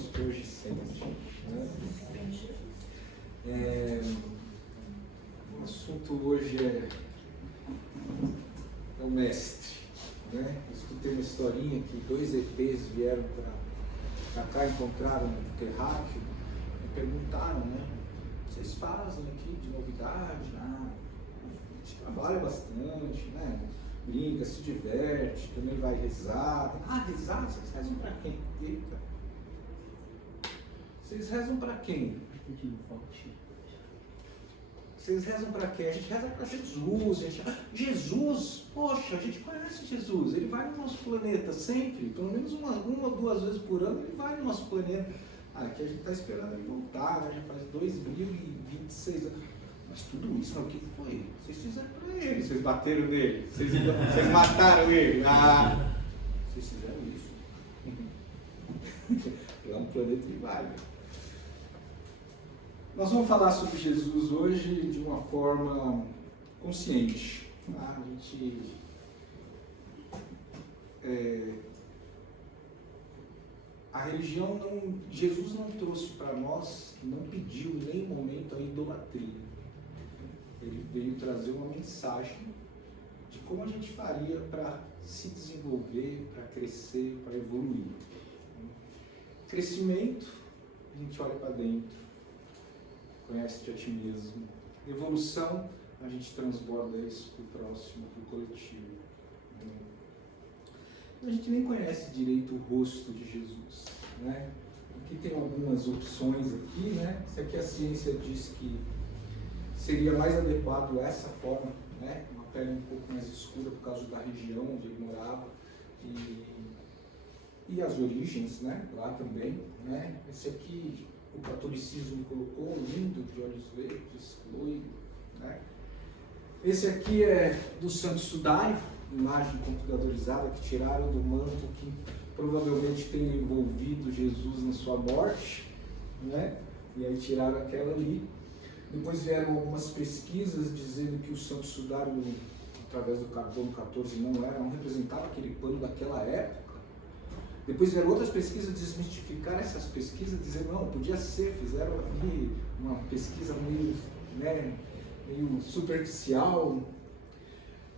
mesmos hoje e sempre. Né? O assunto hoje é o mestre. Né? Eu escutei uma historinha que 2 ETs vieram para cá, encontraram no terráqueo e perguntaram, né? O que vocês fazem aqui de novidade? A gente trabalha bastante, né? Brinca, se diverte, também vai rezar. Rezar? Vocês rezam para quem? Eita. Vocês rezam para quem? Vocês rezam para quem? A gente reza para Jesus. Jesus, poxa, a gente conhece Jesus. Ele vai no nosso planeta sempre, pelo menos uma ou 2 vezes por ano ele vai no nosso planeta. Aqui a gente está esperando ele voltar, né? Já faz 2026 anos. Mas tudo isso, o que foi? Vocês fizeram para ele, vocês bateram nele, vocês mataram ele. Vocês fizeram isso. Lá no planeta ele vai. Nós vamos falar sobre Jesus hoje de uma forma consciente. Tá? A religião Jesus não trouxe para nós, não pediu em nenhum momento a idolatria. Ele veio trazer uma mensagem de como a gente faria para se desenvolver, para crescer, para evoluir. Crescimento, a gente olha para dentro, conhece-te a ti mesmo. Evolução, a gente transborda isso para o próximo, para o coletivo. A gente nem conhece direito o rosto de Jesus. Né? Aqui tem algumas opções aqui, né? Isso aqui a ciência diz que seria mais adequado essa forma, né? Uma pele um pouco mais escura por causa da região onde ele morava e as origens, né? Lá também, né? Esse aqui o catolicismo colocou, lindo, de olhos verdes, loiro, né? Esse aqui é do Santo Sudário, imagem computadorizada que tiraram do manto que provavelmente tem envolvido Jesus na sua morte, né? E aí tiraram aquela ali. Depois vieram algumas pesquisas dizendo que o Santo Sudário, através do carbono 14, não representava aquele pano daquela época. Depois vieram outras pesquisas desmistificar essas pesquisas, dizendo não, podia ser, fizeram aqui uma pesquisa meio superficial.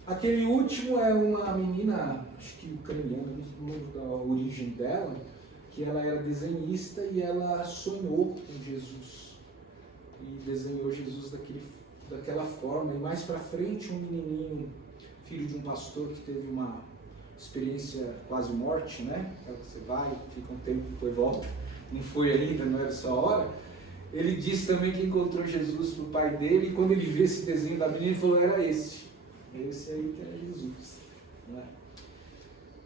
Aquele último é uma menina, acho que ucraniana, não lembro da origem dela, que ela era desenhista e ela sonhou com Jesus. E desenhou Jesus daquela forma. E mais pra frente, um menininho, filho de um pastor que teve uma experiência quase morte, né? Você vai, fica um tempo, depois volta. Não foi ainda, não era essa hora. Ele disse também que encontrou Jesus pro pai dele, e quando ele viu esse desenho da menina, ele falou, era esse. Esse aí que era Jesus. Né?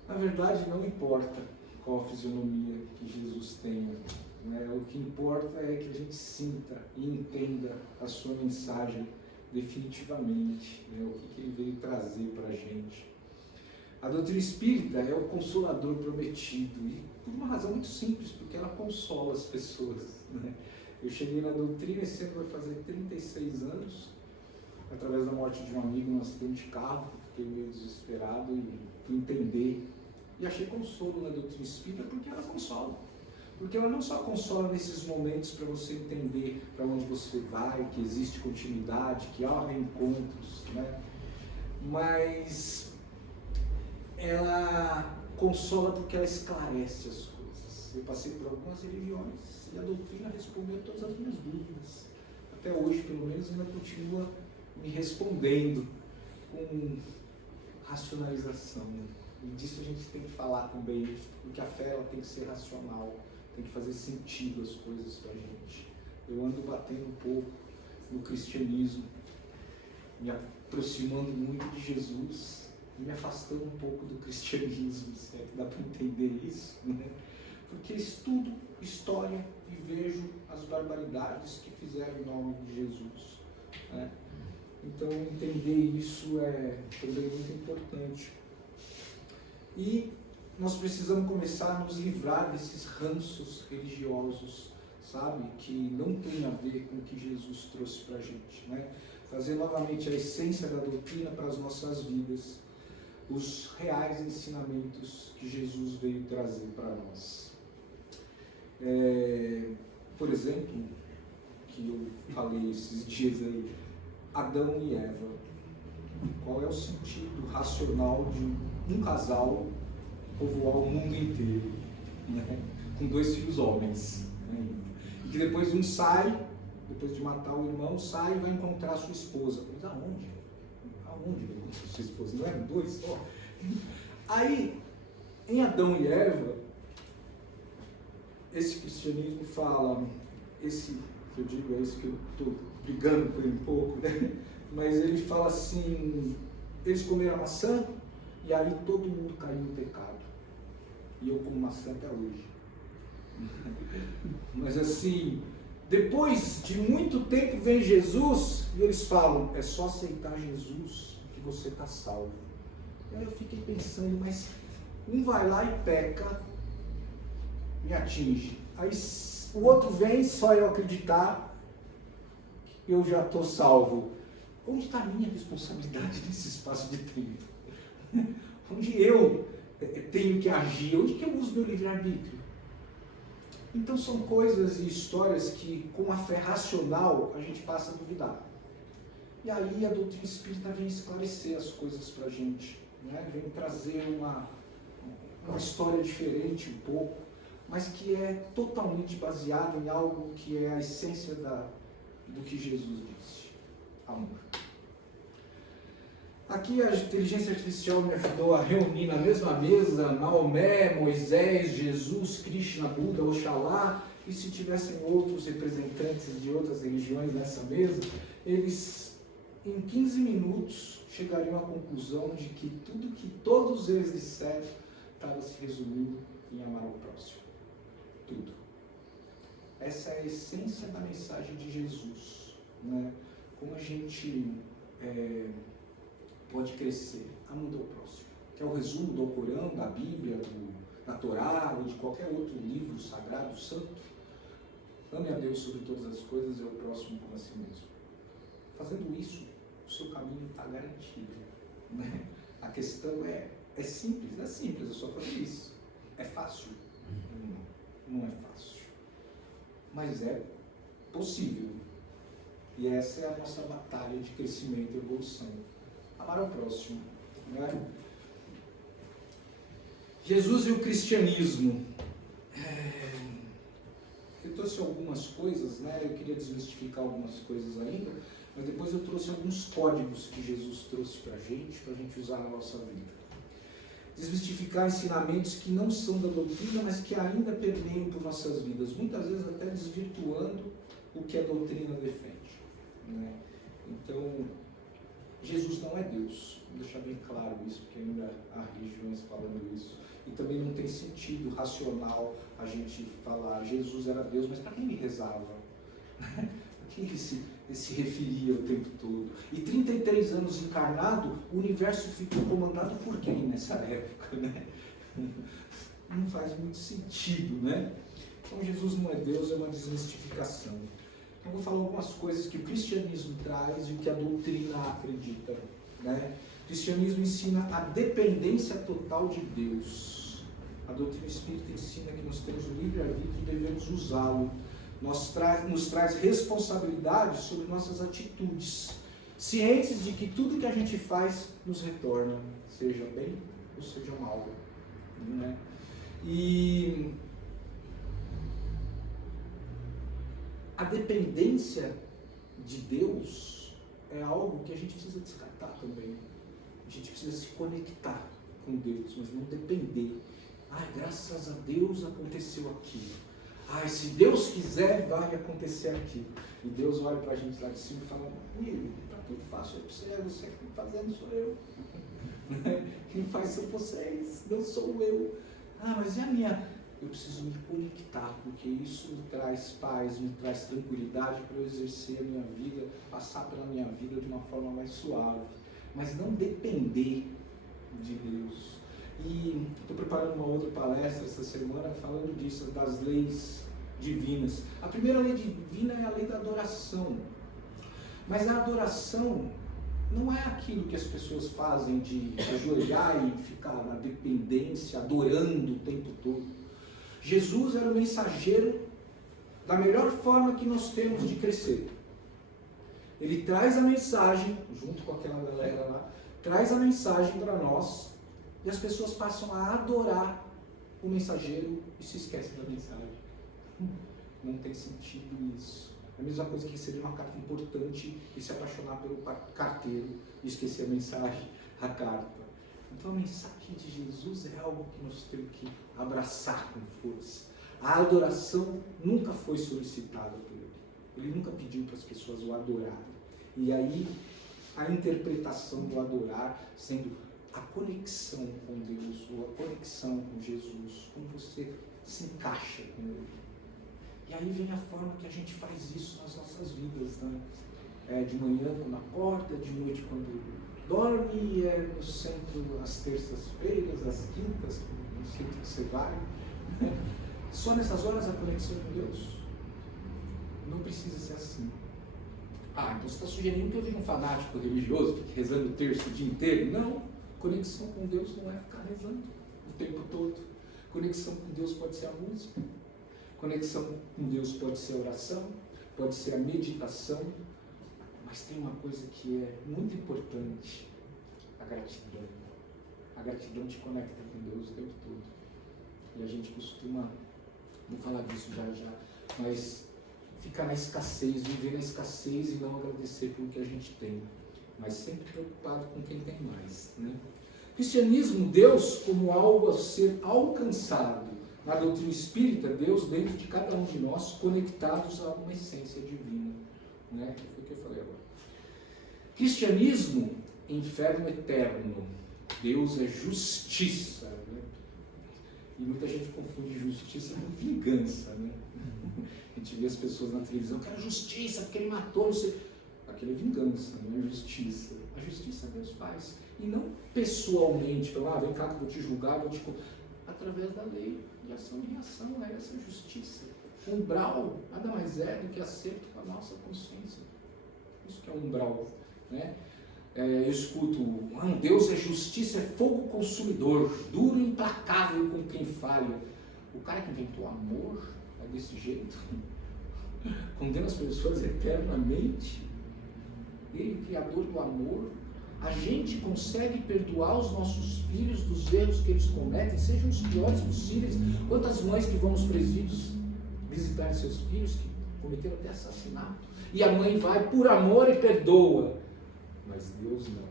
Na verdade, não importa qual a fisionomia que Jesus tenha. Né? O que importa é que a gente sinta e entenda a sua mensagem definitivamente, né? O que ele veio trazer para a gente. A doutrina espírita é o consolador prometido, e por uma razão muito simples, porque ela consola as pessoas. Né? Eu cheguei na doutrina, esse ano vai fazer 36 anos, através da morte de um amigo num acidente de carro, fiquei meio desesperado e fui entender. E achei consolo na doutrina espírita porque ela consola. Porque ela não só consola nesses momentos para você entender para onde você vai, que existe continuidade, que há reencontros, né? Mas ela consola porque ela esclarece as coisas. Eu passei por algumas religiões e a doutrina respondeu todas as minhas dúvidas. Até hoje, pelo menos, ainda continua me respondendo com racionalização. E disso a gente tem que falar também, porque a fé ela tem que ser racional. Tem que fazer sentido as coisas pra gente. Eu ando batendo um pouco no cristianismo, me aproximando muito de Jesus e me afastando um pouco do cristianismo, se é que dá para entender isso, né? Porque estudo história e vejo as barbaridades que fizeram em nome de Jesus, né? Então entender isso é também muito importante. E nós precisamos começar a nos livrar desses ranços religiosos, sabe? Que não tem a ver com o que Jesus trouxe para a gente, né? Trazer novamente a essência da doutrina para as nossas vidas, os reais ensinamentos que Jesus veio trazer para nós. Por exemplo, que eu falei esses dias aí, Adão e Eva. Qual é o sentido racional de um casal povoar o mundo inteiro, né? Com 2 filhos homens, né? E que depois um sai, depois de matar o irmão, sai e vai encontrar a sua esposa. Mas aonde? Aonde vai encontrar a sua esposa? Não eram 2 só? Aí, em Adão e Eva, esse cristianismo fala, esse que eu digo, é esse que eu estou brigando por ele um pouco, né? Mas ele fala assim, eles comeram a maçã e aí todo mundo caiu no pecado. E eu como maçã até hoje. Mas assim, depois de muito tempo vem Jesus e eles falam, é só aceitar Jesus que você está salvo. E aí eu fiquei pensando, mas um vai lá e peca, me atinge. Aí o outro vem, só eu acreditar, eu já estou salvo. Onde está a minha responsabilidade nesse espaço de tempo? Onde eu tenho que agir? Onde que eu uso meu livre-arbítrio? Então são coisas e histórias que, com a fé racional, a gente passa a duvidar. E aí a doutrina espírita vem esclarecer as coisas para a gente, né? Vem trazer uma história diferente um pouco, mas que é totalmente baseada em algo que é a essência do que Jesus disse. Amor. Aqui a inteligência artificial me ajudou a reunir na mesma mesa Maomé, Moisés, Jesus, Krishna, Buda, Oxalá, e se tivessem outros representantes de outras religiões nessa mesa, eles em 15 minutos chegariam à conclusão de que tudo que todos eles disseram estava se resumindo em amar ao próximo. Tudo. Essa é a essência da mensagem de Jesus, né? Como a gente pode crescer amando ao próximo, que é o resumo do Alcorão, da Bíblia, da Torá ou de qualquer outro livro sagrado, santo. Ame a Deus sobre todas as coisas e ao próximo como a si mesmo. Fazendo isso, o seu caminho está garantido, né? A questão é simples, é só fazer isso. É fácil? Não é fácil, mas é possível. E essa é a nossa batalha de crescimento e evolução. Amar ao próximo, né? Jesus e o cristianismo. Eu trouxe algumas coisas, né? Eu queria desmistificar algumas coisas ainda, mas depois eu trouxe alguns códigos que Jesus trouxe para a gente usar na nossa vida. Desmistificar ensinamentos que não são da doutrina, mas que ainda permeiam por nossas vidas, muitas vezes até desvirtuando o que a doutrina defende, né? Então, Jesus não é Deus, vou deixar bem claro isso, porque ainda há religiões falando isso, e também não tem sentido racional a gente falar Jesus era Deus, mas para quem ele rezava? Para quem ele se referia o tempo todo? E 33 anos encarnado, o universo ficou comandado por quem nessa época, né? Não faz muito sentido, né? Então Jesus não é Deus, é uma desmistificação. Então vou falar algumas coisas que o cristianismo traz e o que a doutrina acredita, né? O cristianismo ensina a dependência total de Deus. A doutrina espírita ensina que nós temos o livre-arbítrio e devemos usá-lo. Nos traz responsabilidade sobre nossas atitudes, cientes de que tudo que a gente faz nos retorna, seja bem ou seja mal, né? E a dependência de Deus é algo que a gente precisa descartar também. A gente precisa se conectar com Deus, mas não depender. Ai, graças a Deus aconteceu aquilo. Ai, se Deus quiser, vai acontecer aquilo. E Deus olha para a gente lá de cima e fala, amigo, está tudo fácil para você que está fazendo sou eu. Quem faz são vocês, não sou eu. Ah, mas e a minha? Eu preciso me conectar, porque isso me traz paz, me traz tranquilidade para eu exercer a minha vida, passar pela minha vida de uma forma mais suave. Mas não depender de Deus. E estou preparando uma outra palestra essa semana falando disso, das leis divinas. A primeira lei divina é a lei da adoração. Mas a adoração não é aquilo que as pessoas fazem de ajoelhar e ficar na dependência, adorando o tempo todo. Jesus era o mensageiro da melhor forma que nós temos de crescer. Ele traz a mensagem, junto com aquela galera lá, traz a mensagem para nós, e as pessoas passam a adorar o mensageiro e se esquecem da mensagem. Não tem sentido isso. É a mesma coisa que receber uma carta importante e se apaixonar pelo carteiro e esquecer a mensagem, a carta. Então a mensagem de Jesus é algo que nós temos que abraçar com força. A adoração nunca foi solicitada por ele. Ele nunca pediu para as pessoas o adorarem. E aí a interpretação do adorar sendo a conexão com Deus, ou a conexão com Jesus, como você se encaixa com ele. E aí vem a forma que a gente faz isso nas nossas vidas, né? De manhã quando acorda, de noite quando dorme, no centro às terças-feiras, às quintas, no centro que você vai. Só nessas horas a conexão com Deus? Não precisa ser assim. Então você está sugerindo que eu seja um fanático religioso, fique rezando o terço o dia inteiro? Não. Conexão com Deus não é ficar rezando o tempo todo. Conexão com Deus pode ser a música. Conexão com Deus pode ser a oração, pode ser a meditação. Mas tem uma coisa que é muito importante, a gratidão. A gratidão te conecta com Deus o tempo todo. E a gente costuma, vou falar disso já, mas ficar na escassez, viver na escassez e não agradecer pelo que a gente tem. Mas sempre preocupado com quem tem mais, né? Cristianismo, Deus como algo a ser alcançado. Na doutrina espírita, Deus dentro de cada um de nós, conectados a uma essência divina, né? Foi o que eu falei agora. Cristianismo, inferno eterno. Deus é justiça, né? E muita gente confunde justiça com vingança, né? A gente vê as pessoas na televisão, quero justiça porque ele matou, não sei. Aquilo é vingança, não é justiça. A justiça Deus faz. E não pessoalmente, falar, vem cá que eu vou te julgar, vou te... Através da lei, de ação e reação, é essa justiça. O umbral nada mais é do que acerto com a nossa consciência. Isso que é o umbral, né? Eu escuto, Deus é justiça, é fogo consumidor, duro e implacável com quem falha. O cara que inventou amor é desse jeito? Condena as pessoas eternamente? Ele, criador do amor, a gente consegue perdoar os nossos filhos dos erros que eles cometem, sejam os piores possíveis. Quantas mães que vão nos presídios visitar seus filhos que cometeram até assassinato, e a mãe vai por amor e perdoa, mas Deus não.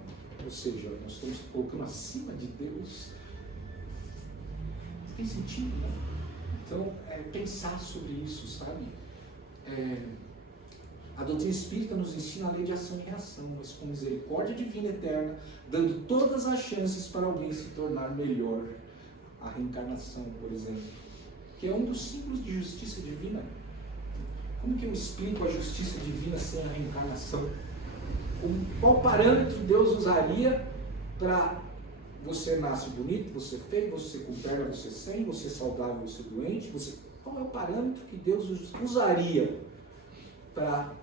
Ou seja, nós estamos colocando acima de Deus. Tem sentido, né? Então, pensar sobre isso, sabe? A doutrina espírita nos ensina a lei de ação e reação, mas com misericórdia divina eterna, dando todas as chances para alguém se tornar melhor. A reencarnação, por exemplo, que é um dos símbolos de justiça divina. Como que eu explico a justiça divina sem a reencarnação? Qual parâmetro Deus usaria para você nasce bonito, você feio, você com perna, você sem, você saudável, você doente? Qual é o parâmetro que Deus usaria para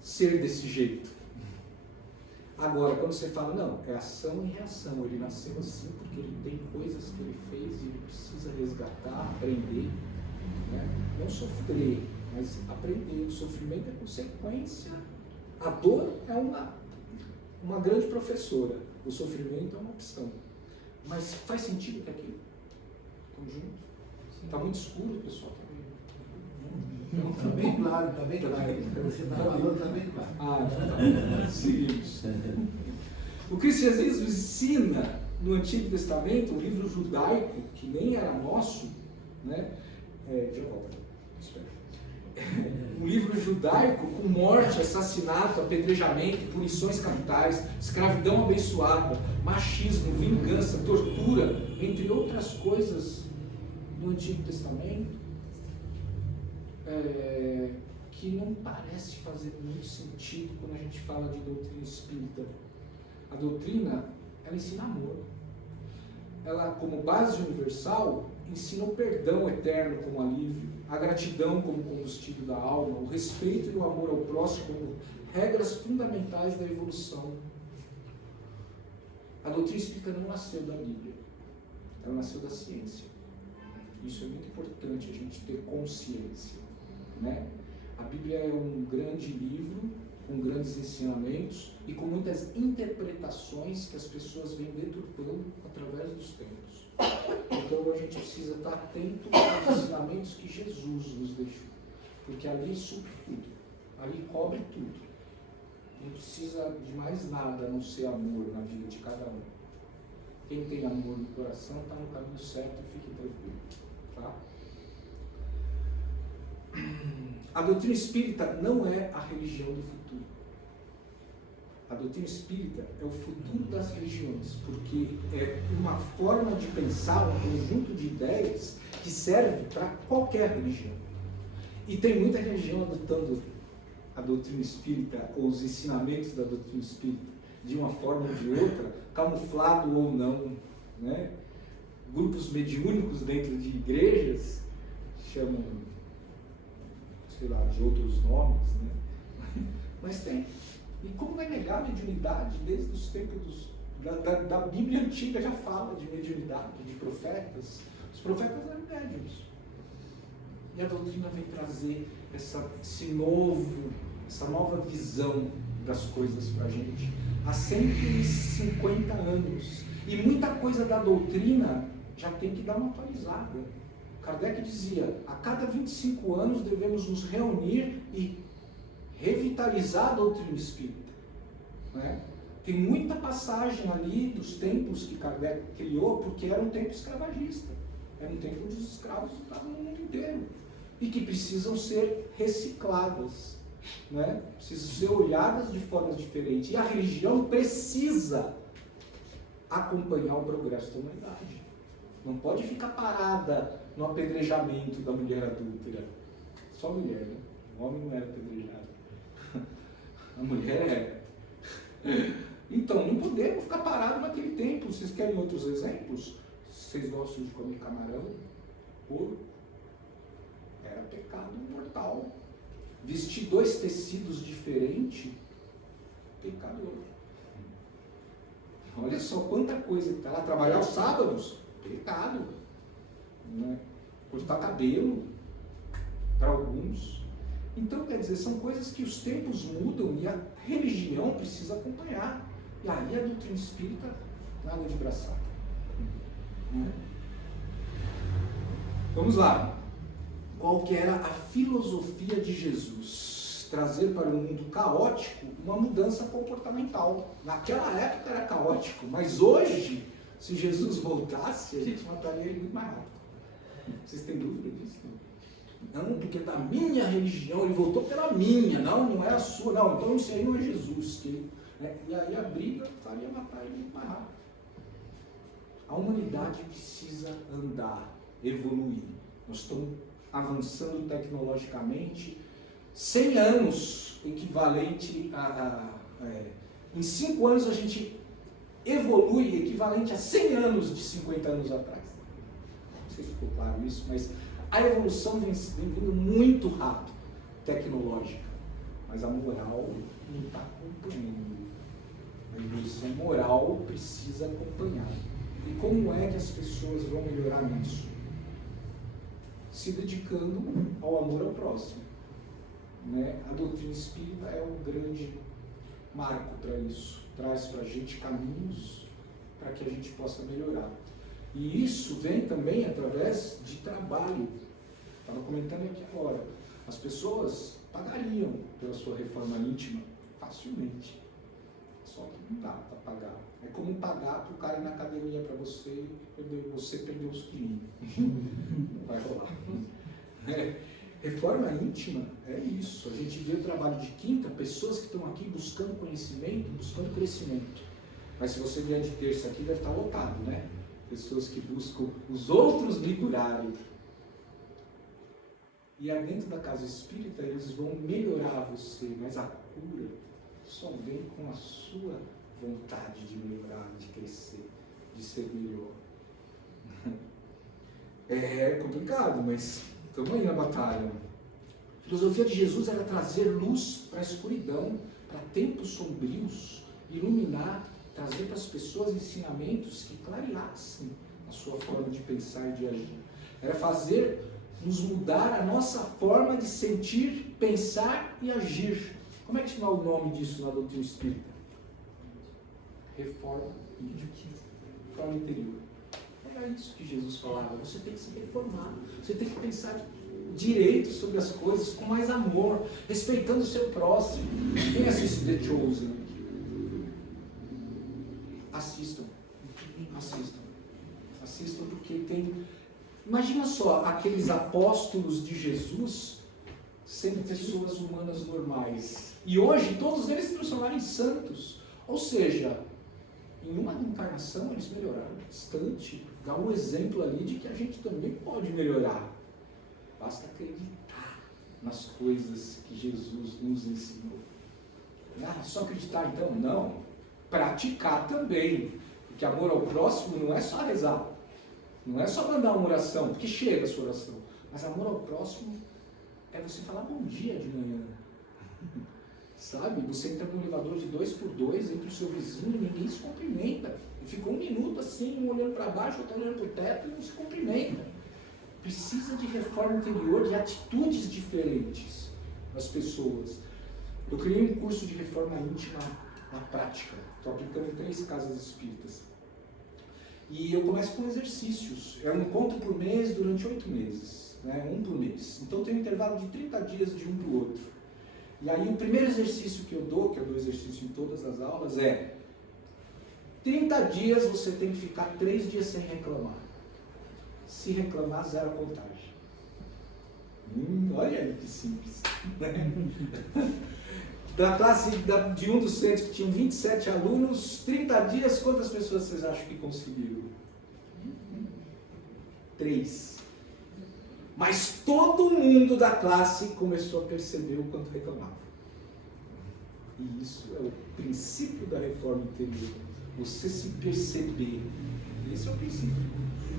ser desse jeito? Agora, quando você fala, não, é ação e reação, ele nasceu assim porque ele tem coisas que ele fez e ele precisa resgatar, aprender, né? Não sofrer, mas aprender. O sofrimento é consequência, a dor é uma grande professora, o sofrimento é uma opção. Mas faz sentido que aquilo? Conjunto? Está muito escuro, pessoal. Está bem claro, está bem claro. Você está falando, está bem claro. Tá. Seguimos. O cristianismo ensina no Antigo Testamento, um livro judaico, que nem era nosso, né? Um livro judaico com morte, assassinato, apedrejamento, punições capitais, escravidão abençoada, machismo, vingança, tortura, entre outras coisas no Antigo Testamento, que não parece fazer muito sentido quando a gente fala de doutrina espírita. A doutrina, ela ensina amor. Ela, como base universal, ensina o perdão eterno como alívio, a gratidão como combustível da alma, o respeito e o amor ao próximo como regras fundamentais da evolução. A doutrina espírita não nasceu da Bíblia, ela nasceu da ciência. Isso é muito importante a gente ter consciência, né? A Bíblia é um grande livro, com grandes ensinamentos e com muitas interpretações que as pessoas vêm deturpando através dos tempos. Então a gente precisa estar atento aos ensinamentos que Jesus nos deixou, porque ali supre tudo, ali cobre tudo. Não precisa de mais nada a não ser amor na vida de cada um. Quem tem amor no coração está no caminho certo e fique tranquilo. Tá? A doutrina espírita não é a religião do futuro. A doutrina espírita é o futuro das religiões, porque é uma forma de pensar, um conjunto de ideias que serve para qualquer religião. E tem muita religião adotando a doutrina espírita ou os ensinamentos da doutrina espírita de uma forma ou de outra, camuflado ou não, né? Grupos mediúnicos dentro de igrejas chamam, sei lá, de outros nomes, né? Mas tem. E como vai negar a mediunidade desde os tempos da Bíblia Antiga já fala de mediunidade, de profetas. Os profetas eram médiuns. E a doutrina vem trazer essa nova visão das coisas para a gente há 150 anos. E muita coisa da doutrina já tem que dar uma atualizada. Kardec dizia, a cada 25 anos devemos nos reunir e revitalizar a doutrina espírita. Né? Tem muita passagem ali dos tempos que Kardec criou, porque era um tempo escravagista. Era um tempo onde os escravos estavam no mundo inteiro. E que precisam ser recicladas. Né? Precisam ser olhadas de formas diferentes. E a religião precisa acompanhar o progresso da humanidade. Não pode ficar parada no apedrejamento da mulher adúltera. Só mulher, né? O homem não era apedrejado. A mulher era. Então, não podemos ficar parados naquele tempo. Vocês querem outros exemplos? Vocês gostam de comer camarão? Porco? Era pecado mortal. Vestir 2 tecidos diferentes? Pecador. Olha só quanta coisa que está lá. Trabalhar aos sábados? Pecado. Né? Cortar cabelo? Para alguns. Então, quer dizer, são coisas que os tempos mudam e a religião precisa acompanhar. E aí a doutrina espírita, nada de braçada. Vamos lá. Qual que era a filosofia de Jesus? Trazer para um mundo caótico uma mudança comportamental. Naquela época era caótico, mas hoje, se Jesus voltasse, a gente mataria ele muito mais rápido. Vocês têm dúvida disso? Não, porque da minha religião, ele voltou pela minha, não é a sua, não, então isso aí não é Jesus. Né? E aí a briga faria matar ele muito mais rápido. A humanidade precisa andar, evoluir. Nós estamos avançando tecnologicamente, 100 anos equivalente em 5 anos a gente evolui equivalente a 100 anos de 50 anos atrás. Não sei se ficou claro isso, mas a evolução vem vindo muito rápido, tecnológica, mas a moral não está acompanhando. A evolução moral precisa acompanhar. E como é que as pessoas vão melhorar nisso? Se dedicando ao amor ao próximo. Né? A doutrina espírita é um grande marco para isso. Traz para a gente caminhos para que a gente possa melhorar. E isso vem também através de trabalho. Estava comentando aqui agora. As pessoas pagariam pela sua reforma íntima facilmente. Só que não dá para pagar. É como pagar para o cara ir na academia para você perder os quilinhos. Não vai rolar. Reforma íntima é isso. A gente vê o trabalho de quinta, pessoas que estão aqui buscando conhecimento, buscando crescimento. Mas se você vier de terça aqui, deve estar lotado, né? Pessoas que buscam os outros lhe curarem. E aí dentro da casa espírita, eles vão melhorar você, mas a cura só vem com a sua vontade de melhorar, de crescer, de ser melhor. É complicado, mas estamos aí na batalha. A filosofia de Jesus era trazer luz para a escuridão, para tempos sombrios, iluminar, trazer para as pessoas ensinamentos que clareassem a sua forma de pensar e de agir. Era fazer nos mudar a nossa forma de sentir, pensar e agir. Como é que chama o nome disso na doutrina espírita? Reforma íntima. Reforma interior. Era isso que Jesus falava. Você tem que se reformar. Você tem que pensar direito sobre as coisas, com mais amor, respeitando o seu próximo. Quem assiste The Chosen? Assistam. Assistam. Assistam porque tem... Imagina só, aqueles apóstolos de Jesus sendo pessoas humanas normais. E hoje todos eles se transformaram em santos. Ou seja, em uma encarnação eles melhoraram bastante. Dá um exemplo ali de que a gente também pode melhorar. Basta acreditar nas coisas que Jesus nos ensinou. Ah, só acreditar então? Não. Praticar também. Porque amor ao próximo não é só rezar. Não é só mandar uma oração, porque chega a sua oração. Mas amor ao próximo é você falar bom dia de manhã. Sabe? Você entra num elevador de 2x2 entre o seu vizinho e ninguém se cumprimenta. E fica 1 minuto assim, um olhando para baixo, outro olhando para o teto e não se cumprimenta. Precisa de reforma interior, de atitudes diferentes das pessoas. Eu criei um curso de reforma íntima na prática. Estou aplicando em 3 casas espíritas. E eu começo com exercícios. É um encontro por mês durante 8 meses. Né? 1 por mês. Então tem um intervalo de 30 dias de um para o outro. E aí o primeiro exercício que eu dou, que eu dou exercício em todas as aulas, é 30 dias você tem que ficar 3 dias sem reclamar. Se reclamar, 0 a contagem. Olha aí que simples. Da classe de um dos centros que tinham 27 alunos, 30 dias, quantas pessoas vocês acham que conseguiram? 3. Mas todo mundo da classe começou a perceber o quanto reclamava. E isso é o princípio da reforma interior. Você se perceber. Esse é o princípio.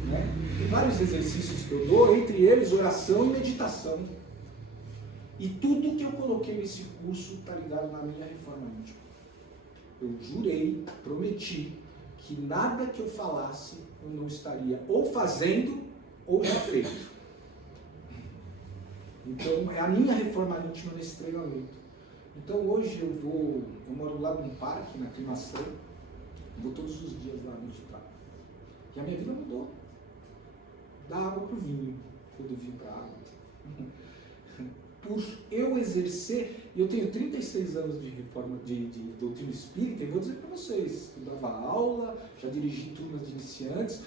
Né? Tem vários exercícios que eu dou, entre eles oração e meditação. E tudo que eu coloquei nesse curso está ligado na minha reforma íntima. Eu jurei, prometi, que nada que eu falasse eu não estaria ou fazendo ou já feito. Então, é a minha reforma íntima nesse treinamento. Então, hoje eu moro lá num parque, na Aclimação, vou todos os dias lá meditar. E a minha vida mudou. Da água para o vinho, quando eu vim para a água. Por eu exercer, e eu tenho 36 anos de reforma de doutrina espírita, e vou dizer para vocês, eu dava aula, já dirigi turmas de iniciantes,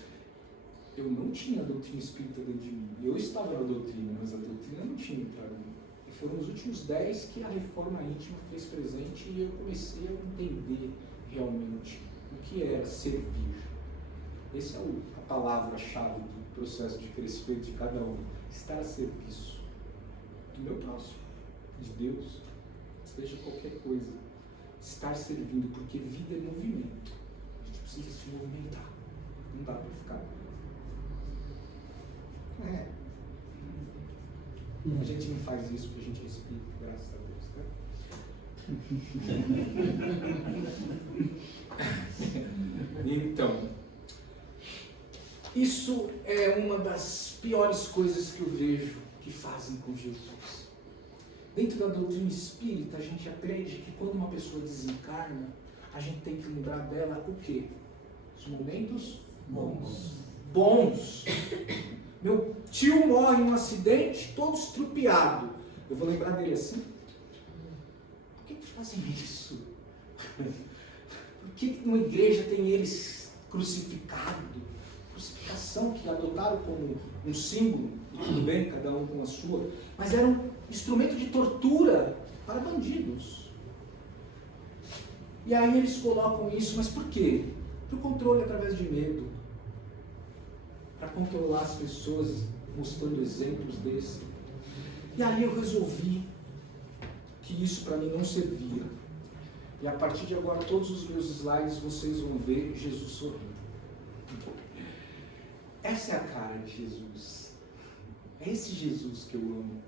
eu não tinha a doutrina espírita dentro de mim. Eu estava na doutrina, mas a doutrina não tinha entrado em mim. E foram os últimos 10 que a reforma íntima fez presente e eu comecei a entender realmente o que era servir. Essa é a palavra-chave do processo de crescimento de cada um. Estar a serviço do meu próximo, de Deus, seja qualquer coisa. Estar servindo, porque vida é movimento. A gente precisa se movimentar. Não dá para ficar. A gente não faz isso porque a gente é espírito, graças a Deus, né? Então, isso é uma das piores coisas que eu vejo que fazem com Jesus. Dentro da doutrina espírita, a gente aprende que quando uma pessoa desencarna, a gente tem que lembrar dela o quê? Os momentos bons. Meu tio morre num acidente, todo estrupiado. Eu vou lembrar dele assim? Por que fazem isso? Por que numa igreja tem eles crucificados? Crucificação que adotaram como um símbolo, e tudo bem, cada um com a sua, mas era um instrumento de tortura para bandidos. E aí eles colocam isso, mas por quê? Para o controle através de medo. Para controlar as pessoas, mostrando exemplos desse. E aí eu resolvi que isso para mim não servia. E a partir de agora, todos os meus slides, vocês vão ver Jesus sorrindo. Essa é a cara de Jesus. É esse Jesus que eu amo.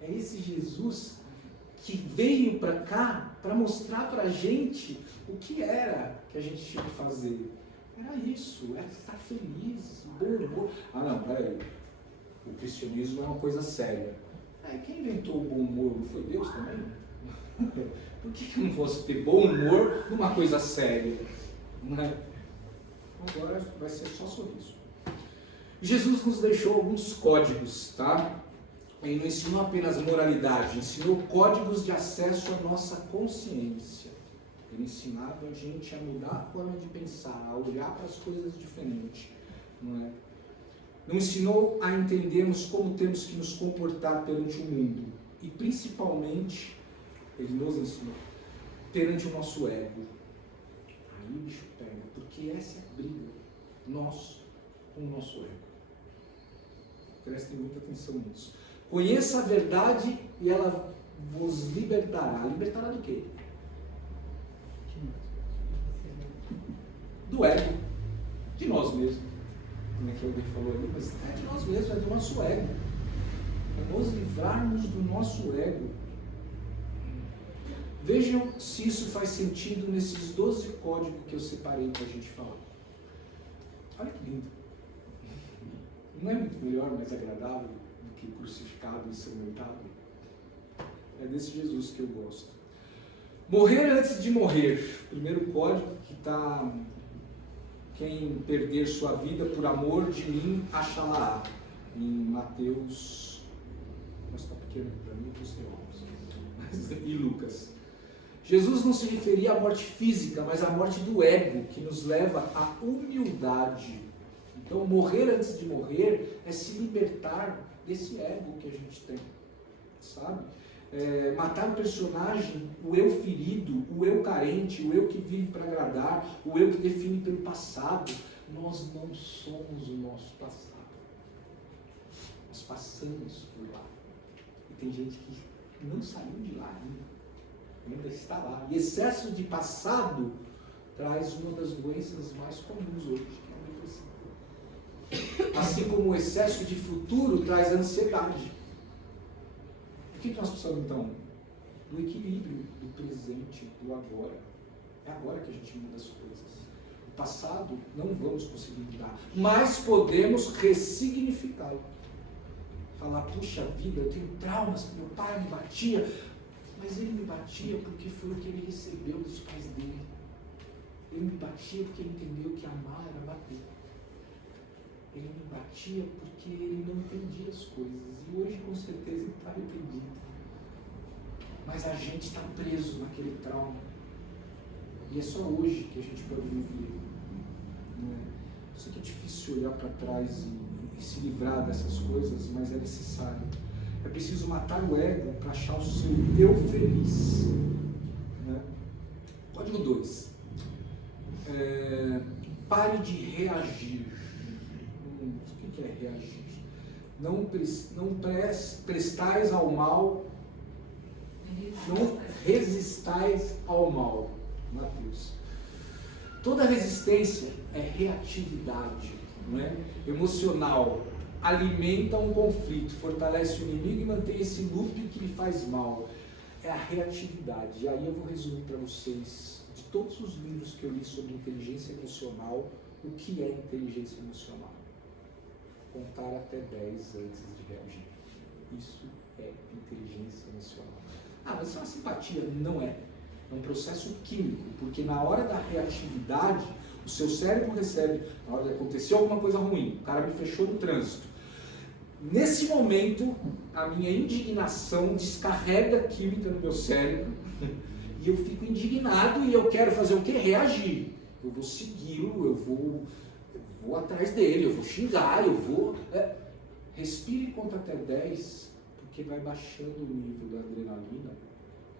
É esse Jesus que veio para cá para mostrar para a gente o que era que a gente tinha que fazer. Era isso, era estar feliz, bom. Ah não, peraí. O cristianismo é uma coisa séria. Aí quem inventou o bom humor não foi Deus também? Por que eu não posso ter bom humor numa coisa séria? Não é? Agora vai ser só sorriso. Jesus nos deixou alguns códigos, tá? Ele não ensinou apenas moralidade, ensinou códigos de acesso à nossa consciência. Ele ensinava a gente a mudar a forma de pensar, a olhar para as coisas diferente, não é? Não ensinou a entendermos como temos que nos comportar perante o mundo. E principalmente, ele nos ensinou, perante o nosso ego. Aí o bicho pega, porque essa é a briga, nós com o nosso ego. Prestem muita atenção nisso. Conheça a verdade e ela vos libertará. Libertará do quê? Do ego. De nós mesmos. Como é que alguém falou ali? Mas é de nós mesmos, é do nosso ego. É nos livrarmos do nosso ego. Vejam se isso faz sentido nesses 12 códigos que eu separei para a gente falar. Olha que lindo. Não é muito melhor, mais agradável do que crucificado e ensanguentado? É desse Jesus que eu gosto. Morrer antes de morrer. Primeiro código que está: quem perder sua vida por amor de mim, achá-la. Em Mateus, mas está pequeno para mim, e Lucas. Jesus não se referia à morte física, mas à morte do ego, que nos leva à humildade. Então, morrer antes de morrer é se libertar desse ego que a gente tem, sabe? Matar o personagem, o eu ferido, o eu carente, o eu que vive para agradar, o eu que define pelo passado. Nós não somos o nosso passado. Nós passamos por lá. E tem gente que não saiu de lá ainda está lá. E excesso de passado traz uma das doenças mais comuns hoje, que é a depressão. Assim como o excesso de futuro traz ansiedade. O que nós precisamos então? Do equilíbrio, do presente, do agora. É agora que a gente muda as coisas. O passado não vamos conseguir mudar, mas podemos ressignificá-lo. Falar, puxa vida, eu tenho traumas, meu pai me batia, mas ele me batia porque foi o que ele recebeu dos pais dele. Ele me batia porque ele entendeu que amar era bater. Ele me batia porque ele não entendia as coisas. E hoje, com certeza, ele está arrependido. Mas a gente está preso naquele trauma. E é só hoje que a gente pode viver. Não é? Eu sei que é difícil olhar para trás e se livrar dessas coisas, mas é necessário. É preciso matar o ego para achar o seu eu feliz. Né? Código 2. Pare de reagir. O que é reagir? Não prestais ao mal, não resistais ao mal. Mateus. Toda resistência é reatividade, não é? Emocional. Alimenta um conflito, fortalece o inimigo e mantém esse loop que lhe faz mal. É a reatividade. E aí eu vou resumir para vocês, de todos os livros que eu li sobre inteligência emocional, o que é inteligência emocional. Contar até 10 antes de reagir. Isso é inteligência emocional. Ah, mas isso é uma simpatia. Não é. É um processo químico, porque na hora da reatividade, o seu cérebro recebe, na hora de acontecer alguma coisa ruim, o cara me fechou no trânsito. Nesse momento, a minha indignação descarrega química no meu cérebro e eu fico indignado e eu quero fazer o quê? Reagir. Eu vou segui-lo, eu vou atrás dele, eu vou xingar, eu vou... Respire e conta até 10, porque vai baixando o nível da adrenalina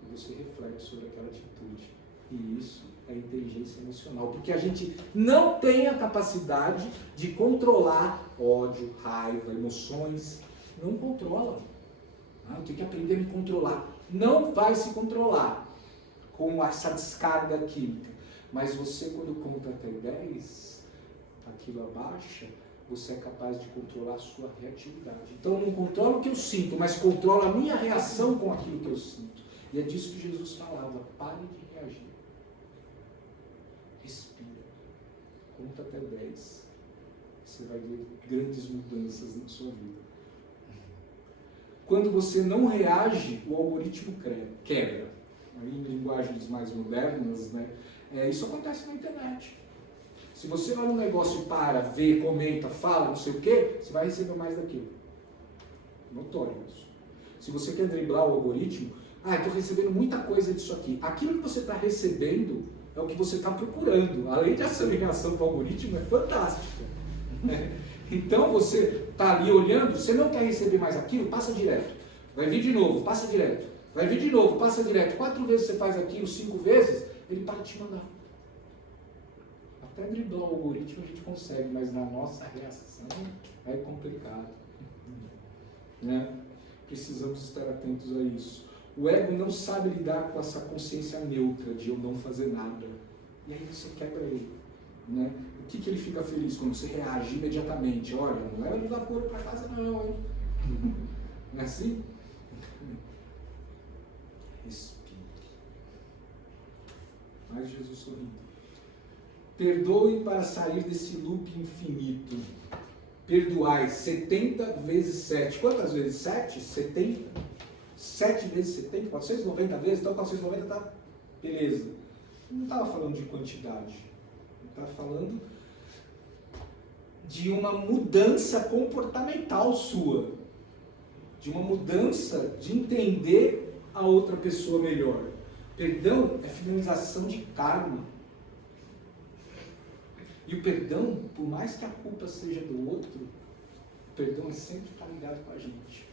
e você reflete sobre aquela atitude. E isso é inteligência emocional, porque a gente não tem a capacidade de controlar ódio, raiva, emoções. Não controla. Eu tenho que aprender a me controlar. Não vai se controlar com essa descarga química. Mas você, quando conta até 10, aquilo abaixa, você é capaz de controlar a sua reatividade. Então eu não controlo o que eu sinto, mas controlo a minha reação com aquilo que eu sinto. E é disso que Jesus falava. Pare de reagir. Respira. Conta até 10. Você vai ver grandes mudanças na sua vida. quando você não reage, o algoritmo quebra. Aí, em linguagens mais modernas, né? Isso acontece na internet. Se você olha um negócio, para, vê, comenta, fala, não sei o quê, você vai receber mais daquilo. Notório isso. Se você quer driblar o algoritmo, estou recebendo muita coisa disso aqui. Aquilo que você está recebendo é o que você está procurando. Além de essa ligação com o algoritmo, é fantástica. Então você está ali olhando, você não quer receber mais aquilo, passa direto. Vai vir de novo, passa direto. Vai vir de novo, passa direto. 4 vezes você faz aquilo, 5 vezes, ele para de te mandar. Até driblar o algoritmo a gente consegue, mas na nossa reação é complicado. Né? Precisamos estar atentos a isso. O ego não sabe lidar com essa consciência neutra de eu não fazer nada. E aí você quebra ele. Né? O que ele fica feliz quando você reage imediatamente? Olha, não leva desaforo para casa não, hein? Não é assim? Respire. Mais Jesus sorrindo. Perdoe para sair desse loop infinito. Perdoai 70 vezes 7. Quantas vezes 7? 70. 7 vezes 70, 490 vezes, então 490 tá beleza. Não estava falando de quantidade. Estava falando de uma mudança comportamental sua. De uma mudança de entender a outra pessoa melhor. Perdão é finalização de karma. E o perdão, por mais que a culpa seja do outro, o perdão é sempre estar ligado com a gente.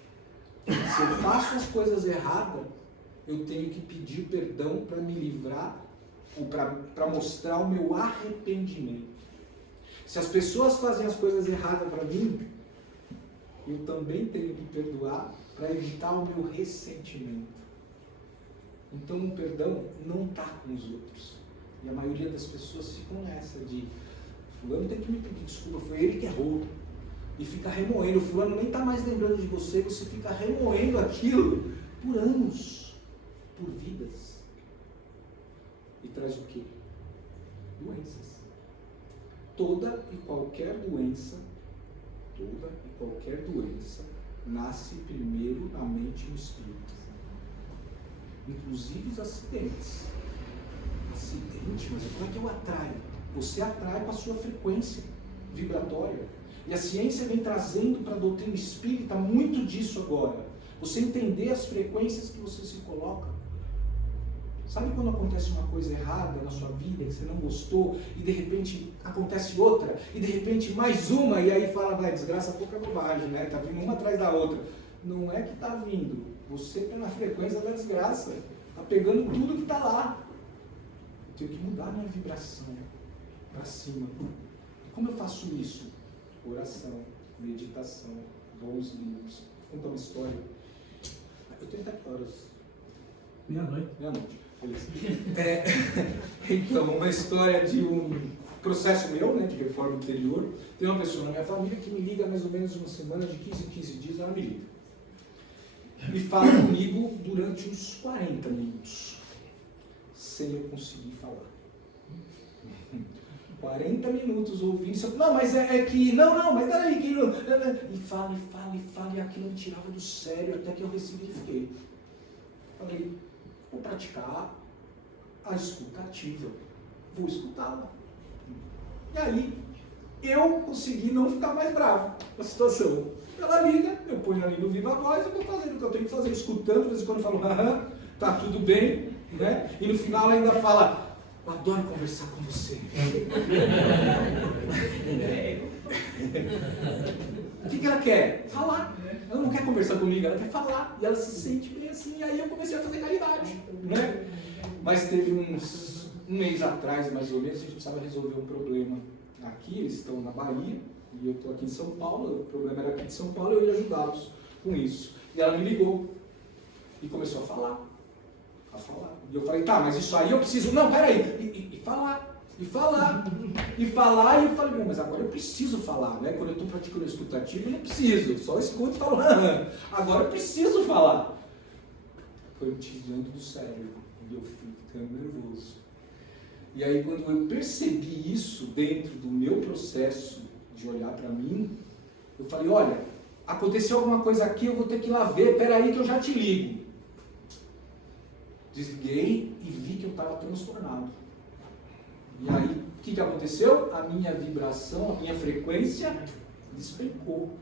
Se eu faço as coisas erradas, eu tenho que pedir perdão para me livrar, ou para mostrar o meu arrependimento. Se as pessoas fazem as coisas erradas para mim, eu também tenho que perdoar para evitar o meu ressentimento. Então o perdão não está com os outros. E a maioria das pessoas ficam nessa de fulano tem que me pedir desculpa, foi ele que errou. E fica remoendo, o fulano nem está mais lembrando de você, você fica remoendo aquilo por anos, por vidas. E traz o quê? Doenças. Toda e qualquer doença nasce primeiro na mente e no espírito. Inclusive os acidentes. Acidente, mas como é que eu atraio? Você atrai com a sua frequência vibratória. E a ciência vem trazendo para a doutrina espírita muito disso agora. Você entender as frequências que você se coloca. Sabe quando acontece uma coisa errada na sua vida, que você não gostou, e de repente acontece outra, e de repente mais uma, e aí fala, vai, desgraça, pouca bobagem, né? Tá vindo uma atrás da outra. Não é que está vindo. Você está na frequência da desgraça. Está pegando tudo que está lá. Eu tenho que mudar minha vibração para cima. Como eu faço isso? Oração, meditação, bons livros. Vou contar uma história. Eu tenho até horas. Meia-noite. Meia-noite, beleza. Então, uma história de um processo meu, né, de reforma interior. Tem uma pessoa na minha família que me liga mais ou menos uma semana, de 15 em 15 dias, ela me liga. E fala comigo durante uns 40 minutos, sem eu conseguir falar. 40 minutos ouvindo, não, mas é que, não, mas peraí, que não, e fala, e aquilo me tirava do sério, até que eu ressignifiquei. Falei, vou praticar a escuta ativa, vou escutá-la. E aí, eu consegui não ficar mais bravo com a situação. Ela liga, eu ponho ali no Viva Voz, eu vou fazendo o que eu tenho que fazer, escutando, de vez em quando eu falo, tá tudo bem, né? E no final ela ainda fala, eu adoro conversar com você. O que ela quer? Falar. Ela não quer conversar comigo, ela quer falar. E ela se sente bem assim. E aí eu comecei a fazer caridade. Né? Mas teve um mês atrás, mais ou menos, a gente precisava resolver um problema aqui. Eles estão na Bahia e eu estou aqui em São Paulo. O problema era aqui de São Paulo e eu ia ajudá-los com isso. E ela me ligou e começou a falar. E eu falei, tá, mas isso aí eu preciso... Não, peraí. E falar. E eu falei, mas agora eu preciso falar, né? Quando eu estou praticando a escuta ativa, eu não preciso. Só escuto e falo, agora eu preciso falar. Foi me tirando do cérebro. E eu fui ficando nervoso. E aí, quando eu percebi isso dentro do meu processo de olhar para mim, eu falei, olha, Aconteceu alguma coisa aqui, eu vou ter que ir lá ver, peraí que eu já te ligo. Desliguei e vi que eu estava transtornado. E aí, o que aconteceu? A minha vibração, a minha frequência despencou.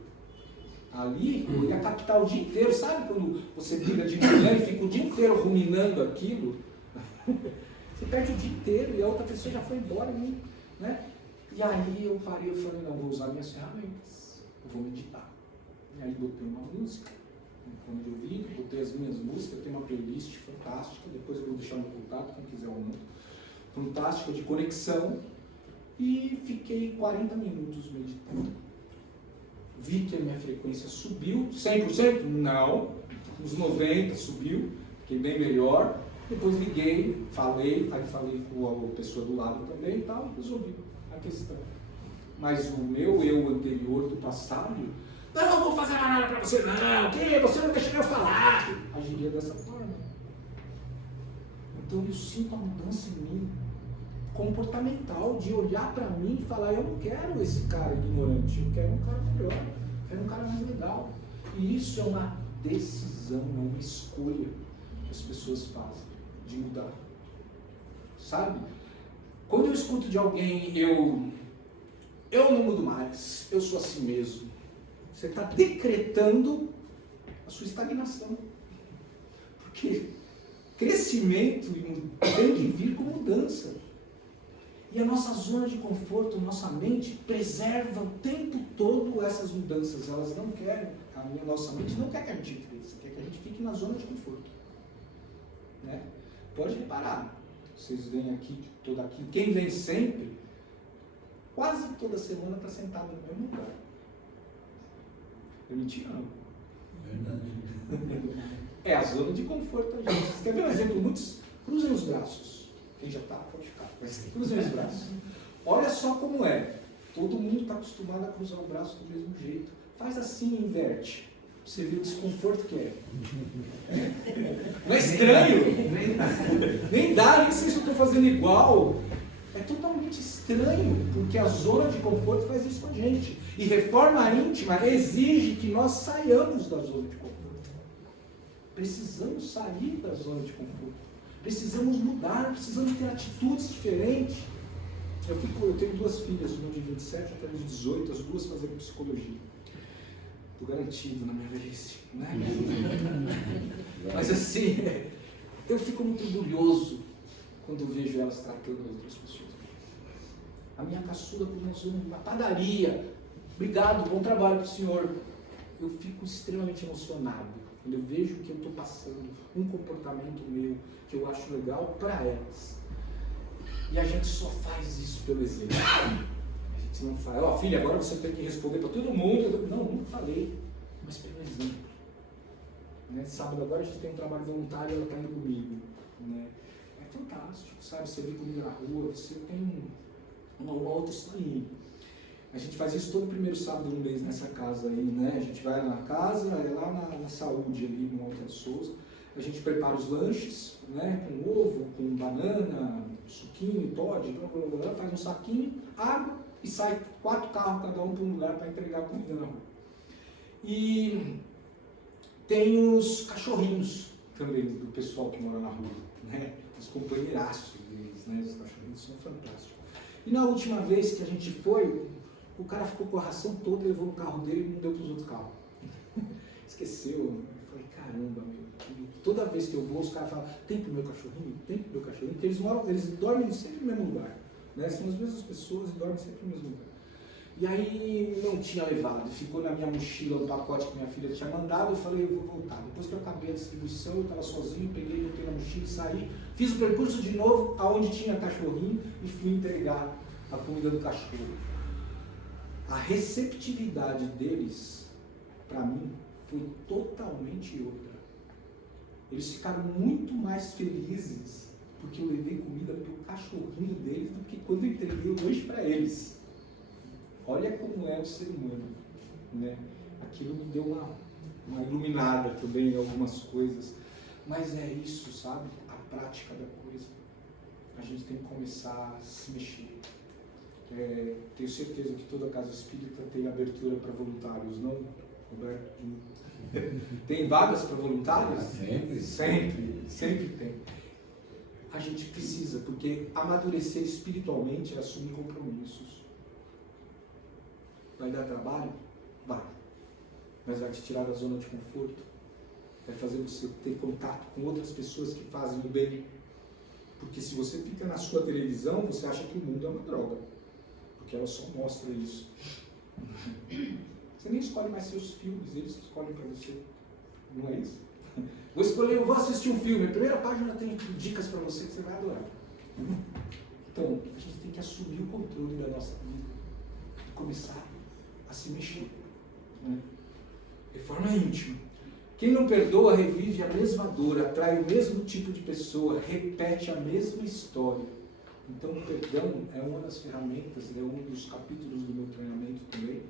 Ali, eu ia captar o dia inteiro. Sabe quando você briga de manhã e fica o dia inteiro ruminando aquilo? Você perde o dia inteiro e a outra pessoa já foi embora, né? E aí eu parei, eu falei, não, vou usar minhas ferramentas, eu vou meditar. E aí botei uma música, um fone de ouvido, botei as minhas músicas, eu tenho uma playlist fantástica, depois eu vou deixar no contato, quem quiser ou não, fantástica de conexão, e fiquei 40 minutos meditando. Vi que a minha frequência subiu, 100%? Não, uns 90% subiu, fiquei bem melhor. Depois liguei, falei, aí falei com a pessoa do lado também e tal, resolvi a questão. Mas o meu eu anterior do passado, não vou fazer nada pra você não, que você não deixa eu falar, agiria dessa forma. Então eu sinto a mudança em mim, comportamental, de olhar pra mim e falar, eu não quero esse cara ignorante, eu quero um cara melhor, eu quero um cara mais legal. E isso é uma decisão, é uma escolha que as pessoas fazem de mudar, sabe? Quando eu escuto de alguém, eu não mudo mais, eu sou assim mesmo, você está decretando a sua estagnação, porque crescimento tem que vir com mudança, e a nossa zona de conforto, nossa mente preserva o tempo todo essas mudanças, elas não querem, nossa mente não quer que a gente cresça, quer que a gente fique na zona de conforto, né? Pode reparar, vocês vêm aqui, quem vem sempre, quase toda semana está sentado no mesmo lugar. É mentira não? Verdade. É a zona de conforto da gente. Você quer ver um exemplo? Muitos cruzem os braços. Quem já está, pode ficar. Mas cruzem os braços. Olha só como é. Todo mundo está acostumado a cruzar o braço do mesmo jeito. Faz assim e inverte. Você vê o desconforto que é. Não é estranho? Nem dá, nem sei se eu estou fazendo igual. É totalmente estranho, porque a zona de conforto faz isso com a gente. E reforma íntima exige que nós saiamos da zona de conforto. Precisamos sair da zona de conforto. Precisamos mudar, precisamos ter atitudes diferentes. Eu tenho 2 filhas, uma de 27 e outra de 18, as duas fazendo psicologia. Estou garantido na minha velhice, né? Mas assim, eu fico muito orgulhoso quando eu vejo elas tratando as outras pessoas. A minha caçula, quando nós vamos na padaria, obrigado, bom trabalho para o senhor. Eu fico extremamente emocionado quando eu vejo que eu estou passando um comportamento meu que eu acho legal para elas. E a gente só faz isso pelo exemplo. A gente não fala, ó, filha, agora você tem que responder para todo mundo. Não, nunca falei, mas pelo exemplo. Né? Sábado agora a gente tem um trabalho voluntário e ela está indo comigo. Né? É fantástico, sabe? Você vê comida na rua, você tem uma outra historinha. A gente faz isso todo primeiro sábado do mês nessa casa aí, né? A gente vai na casa, é lá na Saúde, ali no Alto de Souza. A gente prepara os lanches, né? Com ovo, com banana, suquinho, Toddy, faz um saquinho, água e sai 4 carros cada um para um lugar para entregar a comida na rua. E tem os cachorrinhos também do pessoal que mora na rua, né? Os companheiraços deles, né? Os cachorrinhos são fantásticos. E na última vez que a gente foi, o cara ficou com a ração toda, levou no carro dele e não deu para os outros carros. Esqueceu. Eu falei, caramba, meu. Toda vez que eu vou, os caras falam, tem pro meu cachorrinho? Tem pro meu cachorrinho? Porque eles dormem sempre no mesmo lugar. Né? São as mesmas pessoas e dormem sempre no mesmo lugar. E aí não tinha levado, ficou na minha mochila um pacote que minha filha tinha mandado, eu falei, eu vou voltar. Depois que eu acabei a distribuição, eu estava sozinho, peguei, botei na mochila, saí, fiz o percurso de novo, aonde tinha cachorrinho, e fui entregar a comida do cachorro. A receptividade deles, para mim, foi totalmente outra. Eles ficaram muito mais felizes porque eu levei comida para o cachorrinho deles do que quando eu entreguei o lanche para eles. Olha como é o ser humano, né? Aquilo me deu uma iluminada também em algumas coisas. Mas é isso, sabe? A prática da coisa. A gente tem que começar a se mexer. Tenho certeza que toda casa espírita tem abertura para voluntários, não? Roberto? Tem vagas para voluntários? Sempre tem. A gente precisa, porque amadurecer espiritualmente é assumir compromissos. Vai dar trabalho? Vai. Mas vai te tirar da zona de conforto. Vai fazer você ter contato com outras pessoas que fazem o bem. Porque se você fica na sua televisão, você acha que o mundo é uma droga. Porque ela só mostra isso. Você nem escolhe mais seus filmes, eles escolhem para você. Não é isso? Vou assistir um filme, a primeira página tem dicas para você que você vai adorar. Então, a gente tem que assumir o controle da nossa vida. E começar a se mexer. Né? De forma íntima. Quem não perdoa revive a mesma dor, atrai o mesmo tipo de pessoa, repete a mesma história. Então, o perdão é uma das ferramentas, é um dos capítulos do meu treinamento também,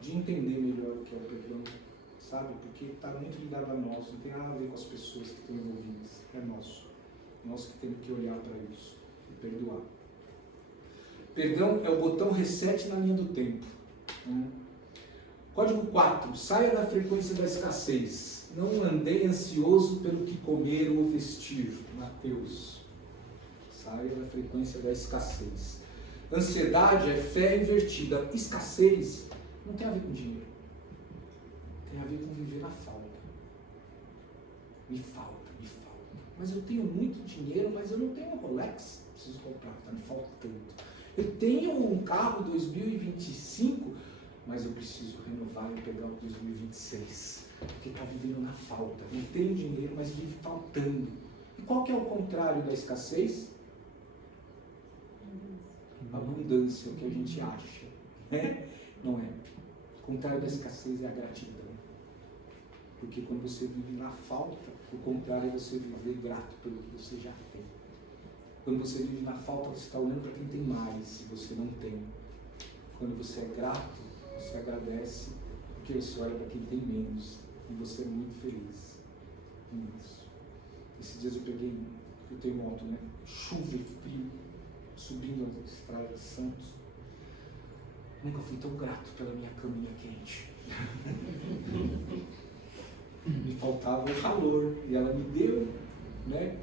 de entender melhor o que é o perdão, sabe? Porque está muito ligado a nós, não tem nada a ver com as pessoas que estão envolvidas, é nosso. Nós que temos que olhar para isso e perdoar. Perdão é o botão reset na linha do tempo. Código 4. Saia da frequência da escassez. Não andei ansioso pelo que comer ou vestir. Mateus. Saia da frequência da escassez. Ansiedade é fé invertida. Escassez não tem a ver com dinheiro. Tem a ver com viver na falta. Me falta. Mas eu tenho muito dinheiro, mas eu não tenho um Rolex. Preciso comprar, está me faltando. Eu tenho um carro 2025, mas eu preciso renovar e pegar o 2026. Porque está vivendo na falta. Não tem dinheiro, mas vive faltando. E qual que é o contrário da escassez? Abundância, o que a gente acha. Não é. O contrário da escassez é a gratidão. Porque quando você vive na falta, o contrário é você viver grato pelo que você já tem. Quando você vive na falta, você está olhando para quem tem mais e você não tem. Quando você é grato, você agradece, porque você olha para quem tem menos e você é muito feliz com isso. Esses dias eu tenho moto, né? Chuva e frio, subindo as estradas de Santos. Nunca fui tão grato pela minha caminha quente. Me faltava o calor e ela me deu, né?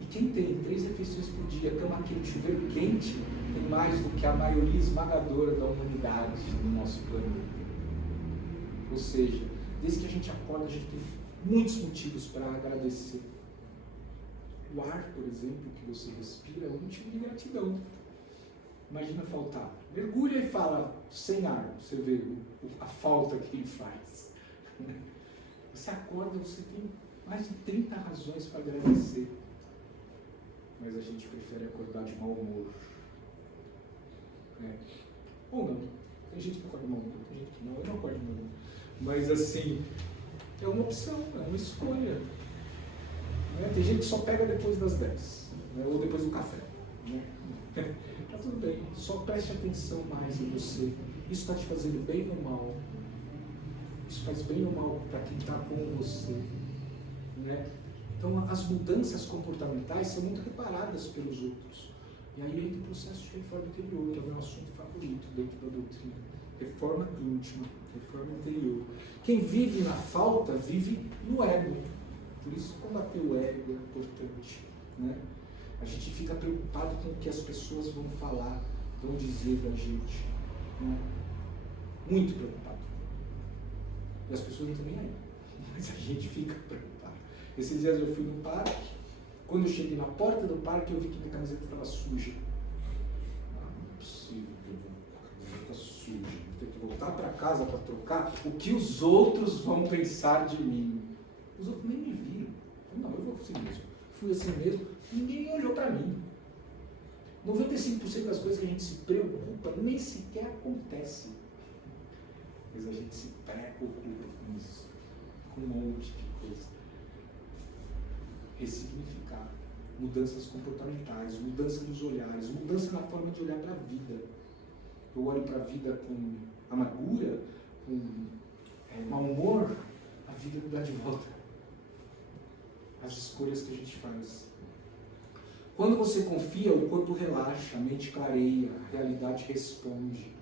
E quem tem 3 refeições por dia, cama quente, chuveiro quente, tem mais do que a maioria esmagadora da humanidade no nosso planeta. Ou seja, desde que a gente acorda, a gente tem muitos motivos para agradecer. O ar, por exemplo, que você respira é um motivo de gratidão. Imagina faltar. Mergulha e fala, sem ar, você vê a falta que ele faz. Você acorda, você tem mais de 30 razões para agradecer. Mas a gente prefere acordar de mau humor. Ou não. Tem gente que acorda de mau humor, tem gente que não. Eu não acordo de mau humor. Mas assim, é uma opção, é uma escolha. Tem gente que só pega depois das 10, ou depois do café. Tá tudo bem, só preste atenção mais em você. Isso está te fazendo bem ou mal? Isso faz bem ou mal para quem está com você? Então, as mudanças comportamentais são muito reparadas pelos outros. E aí entra o processo de reforma interior, que é o meu assunto favorito dentro da doutrina. Reforma íntima, reforma interior. Quem vive na falta, vive no ego. Por isso, combater o ego é importante. A gente fica preocupado com o que as pessoas vão falar, vão dizer da gente. Muito preocupado. E as pessoas não estão nem aí. Mas a gente fica preocupado. Esses dias eu fui no parque. Quando eu cheguei na porta do parque, eu vi que minha camiseta estava suja. Não é possível que eu vou com a camiseta suja. Vou ter que voltar para casa para trocar. O que os outros vão pensar de mim? Os outros nem me viram. Não, eu vou assim mesmo. Fui assim mesmo. Ninguém olhou para mim. 95% das coisas que a gente se preocupa nem sequer acontece. Mas a gente se preocupa com isso. Com um monte de coisa. Ressignificar. Mudanças comportamentais, mudança nos olhares, mudança na forma de olhar para a vida. Eu olho para a vida com amargura, com mau humor, a vida me dá de volta. As escolhas que a gente faz. Quando você confia, o corpo relaxa, a mente clareia, a realidade responde.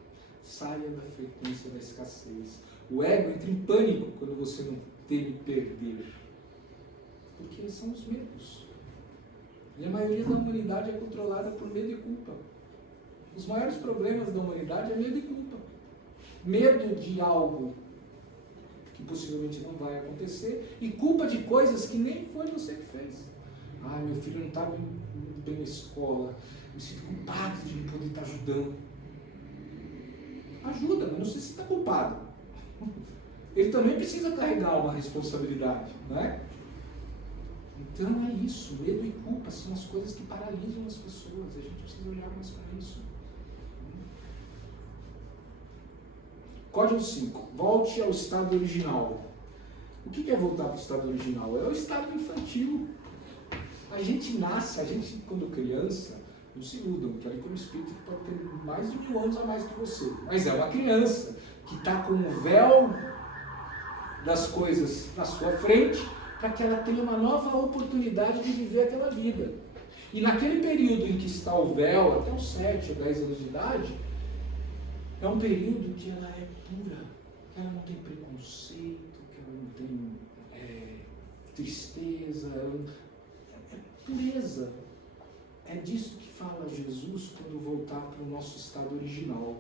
Saia da frequência da escassez. O ego entra em pânico quando você não teme perder. Porque são os medos. E a maioria da humanidade é controlada por medo e culpa. Os maiores problemas da humanidade é medo e culpa. Medo de algo que possivelmente não vai acontecer e culpa de coisas que nem foi você que fez. Ah, meu filho não está bem na escola, me sinto culpado de não poder estar ajudando. Ajuda, mas não sei se está culpado. Ele também precisa carregar uma responsabilidade, não é? Então é isso, medo e culpa são as coisas que paralisam as pessoas, a gente precisa olhar mais para isso. Código 5, volte ao estado original. O que é voltar para o estado original? É o estado infantil. A gente nasce, quando criança, não se iludam, que ali como espírito pode ter mais de 1000 anos a mais que você, mas é uma criança que está com o véu das coisas na sua frente, para que ela tenha uma nova oportunidade de viver aquela vida. E naquele período em que está o véu, até os 7 ou 10 anos de idade, é um período que ela é pura, que ela não tem preconceito, que ela não tem tristeza, é pureza. É disso que fala Jesus quando voltar para o nosso estado original.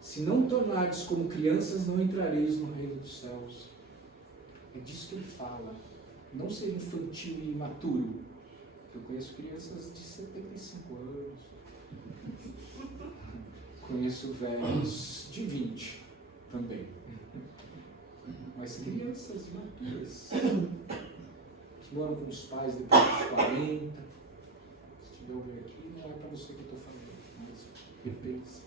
Se não tornardes como crianças, não entrareis no reino dos céus. É disso que ele fala. Não ser infantil e imaturo. Eu conheço crianças de 75 anos. Conheço velhos de 20 também. Mas crianças imaturas. Que moram com os pais depois dos 40. Se tiver alguém aqui, não é para você que eu estou falando. Mas repensa.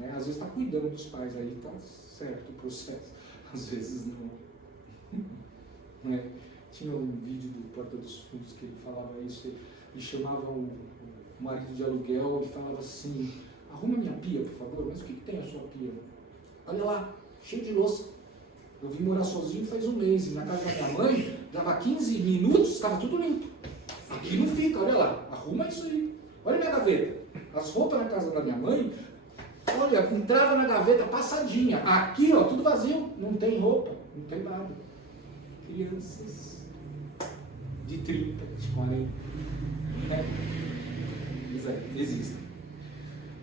Às vezes está cuidando dos pais, aí está certo o processo. Às vezes não. Tinha um vídeo do Porta dos Fundos que ele falava isso, ele chamava o marido de aluguel e falava assim: arruma minha pia, por favor. Mas o que tem a sua pia? Olha lá, cheio de louça. Eu vim morar sozinho faz um mês e na casa da minha mãe, dava 15 minutos, estava tudo limpo. Aqui não fica, olha lá, arruma isso aí. Olha minha gaveta. As roupas na casa da minha mãe, olha, entrava na gaveta passadinha. Aqui, ó, tudo vazio, não tem roupa, não tem nada. Crianças de 30, de 40. Existem.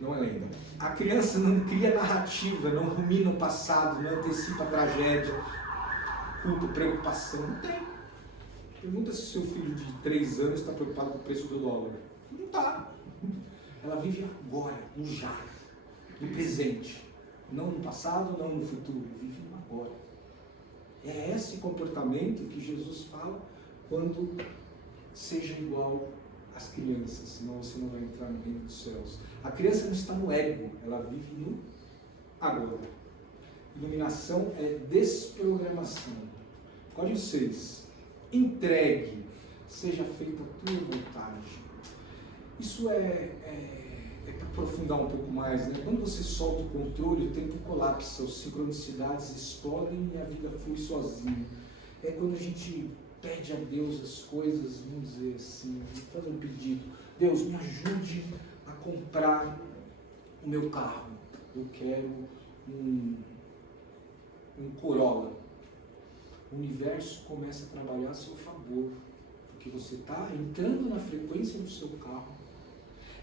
Não é lenda. A criança não cria narrativa, não rumina o passado, não antecipa a tragédia, culpa, preocupação. Não tem. Pergunta se seu filho de 3 anos está preocupado com o preço do dólar. Não está. Ela vive agora, no já, no presente. Não no passado, não no futuro. Vive no agora. É esse comportamento que Jesus fala quando seja igual às crianças, senão você não vai entrar no reino dos céus. A criança não está no ego, ela vive no agora. Iluminação é desprogramação. Código 6. Entregue, seja feita a tua vontade. Isso é para aprofundar um pouco mais, né? Quando você solta o controle, o tempo colapsa, as sincronicidades explodem e a vida flui sozinha. É quando a gente pede a Deus as coisas, vamos dizer assim, fazer um pedido: Deus, me ajude a comprar o meu carro. Eu quero um Corolla. O universo começa a trabalhar a seu favor, porque você está entrando na frequência do seu carro.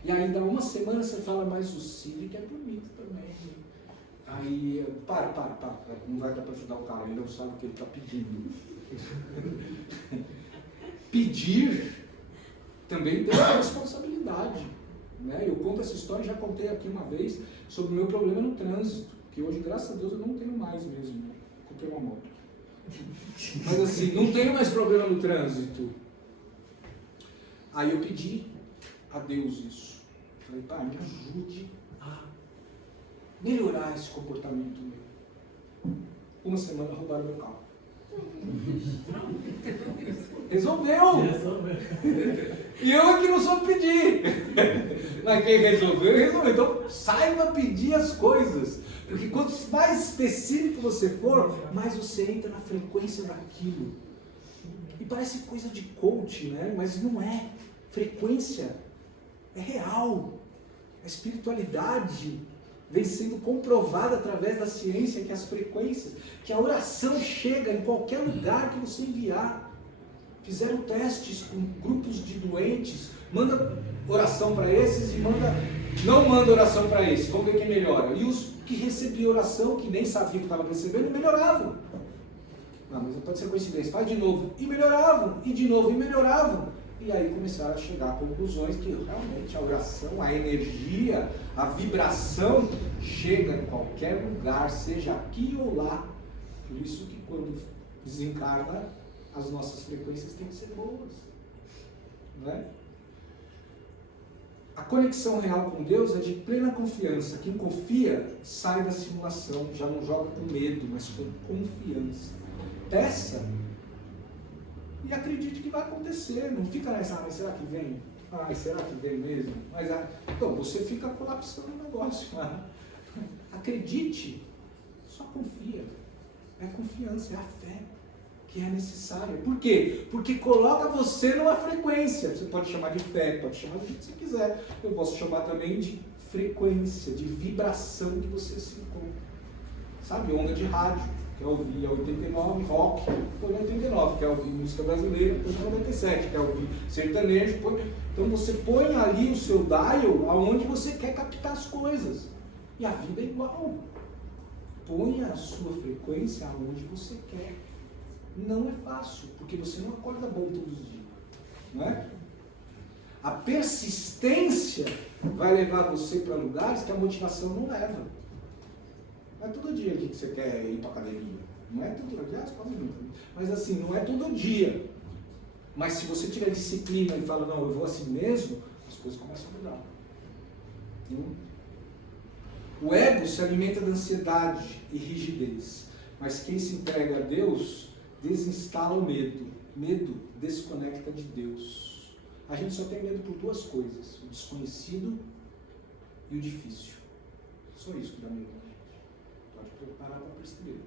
E aí, dá uma semana, você fala: mas o Civic é bonito também. Aí, para, não vai dar para ajudar o cara, ele não sabe o que ele está pedindo. Pedir também tem uma responsabilidade. Né? Eu conto essa história, já contei aqui uma vez, sobre o meu problema no trânsito, que hoje, graças a Deus, eu não tenho mais mesmo. Comprei uma moto. Mas assim, não tenho mais problema no trânsito. Aí eu pedi a Deus isso. Falei: pai, me ajude a melhorar esse comportamento meu. Uma semana roubaram meu carro. Resolveu! E eu aqui não soube pedir. Mas quem resolveu. Então saiba pedir as coisas. Porque quanto mais específico você for, mais você entra na frequência daquilo. E parece coisa de coach, né? Mas não é. Frequência é real. A espiritualidade vem sendo comprovado através da ciência que as frequências, que a oração chega em qualquer lugar que você enviar. Fizeram testes com grupos de doentes, manda oração para esses e não manda oração para esses, vamos ver quem melhora. E os que recebiam oração, que nem sabiam que estavam recebendo, melhoravam. Ah, mas pode ser coincidência, faz de novo, e melhoravam, e de novo, e melhoravam. E aí começaram a chegar a conclusões que realmente a oração, a energia, a vibração chega em qualquer lugar, seja aqui ou lá. Por isso que quando desencarna, as nossas frequências têm que ser boas. Não é? A conexão real com Deus é de plena confiança. Quem confia sai da simulação, já não joga com medo, mas com confiança. Peça e acredite que vai acontecer. Não fica nessa, mas será que vem? Será que vem mesmo? Então você fica colapsando o negócio. Acredite, só confia. É a confiança, é a fé que é necessária. Por quê? Porque coloca você numa frequência. Você pode chamar de fé, pode chamar do jeito que você quiser. Eu posso chamar também de frequência, de vibração que você se encontra. Sabe, onda de rádio. Quer ouvir a 89, rock, põe 89, quer ouvir música brasileira, põe 97, quer ouvir sertanejo, põe... Então você põe ali o seu dial aonde você quer captar as coisas. E a vida é igual. Põe a sua frequência aonde você quer. Não é fácil, porque você não acorda bom todos os dias. Não é? A persistência vai levar você para lugares que a motivação não leva. Não é todo dia que você quer ir para a academia. Não é todo dia, aliás, quase nunca. Mas assim, não é todo dia. Mas se você tiver disciplina e fala, não, eu vou assim mesmo, as coisas começam a mudar. O ego se alimenta da ansiedade e rigidez. Mas quem se entrega a Deus, desinstala o medo. Medo desconecta de Deus. A gente só tem medo por duas coisas. O desconhecido e o difícil. Só isso que dá medo. Pode parar para perceber.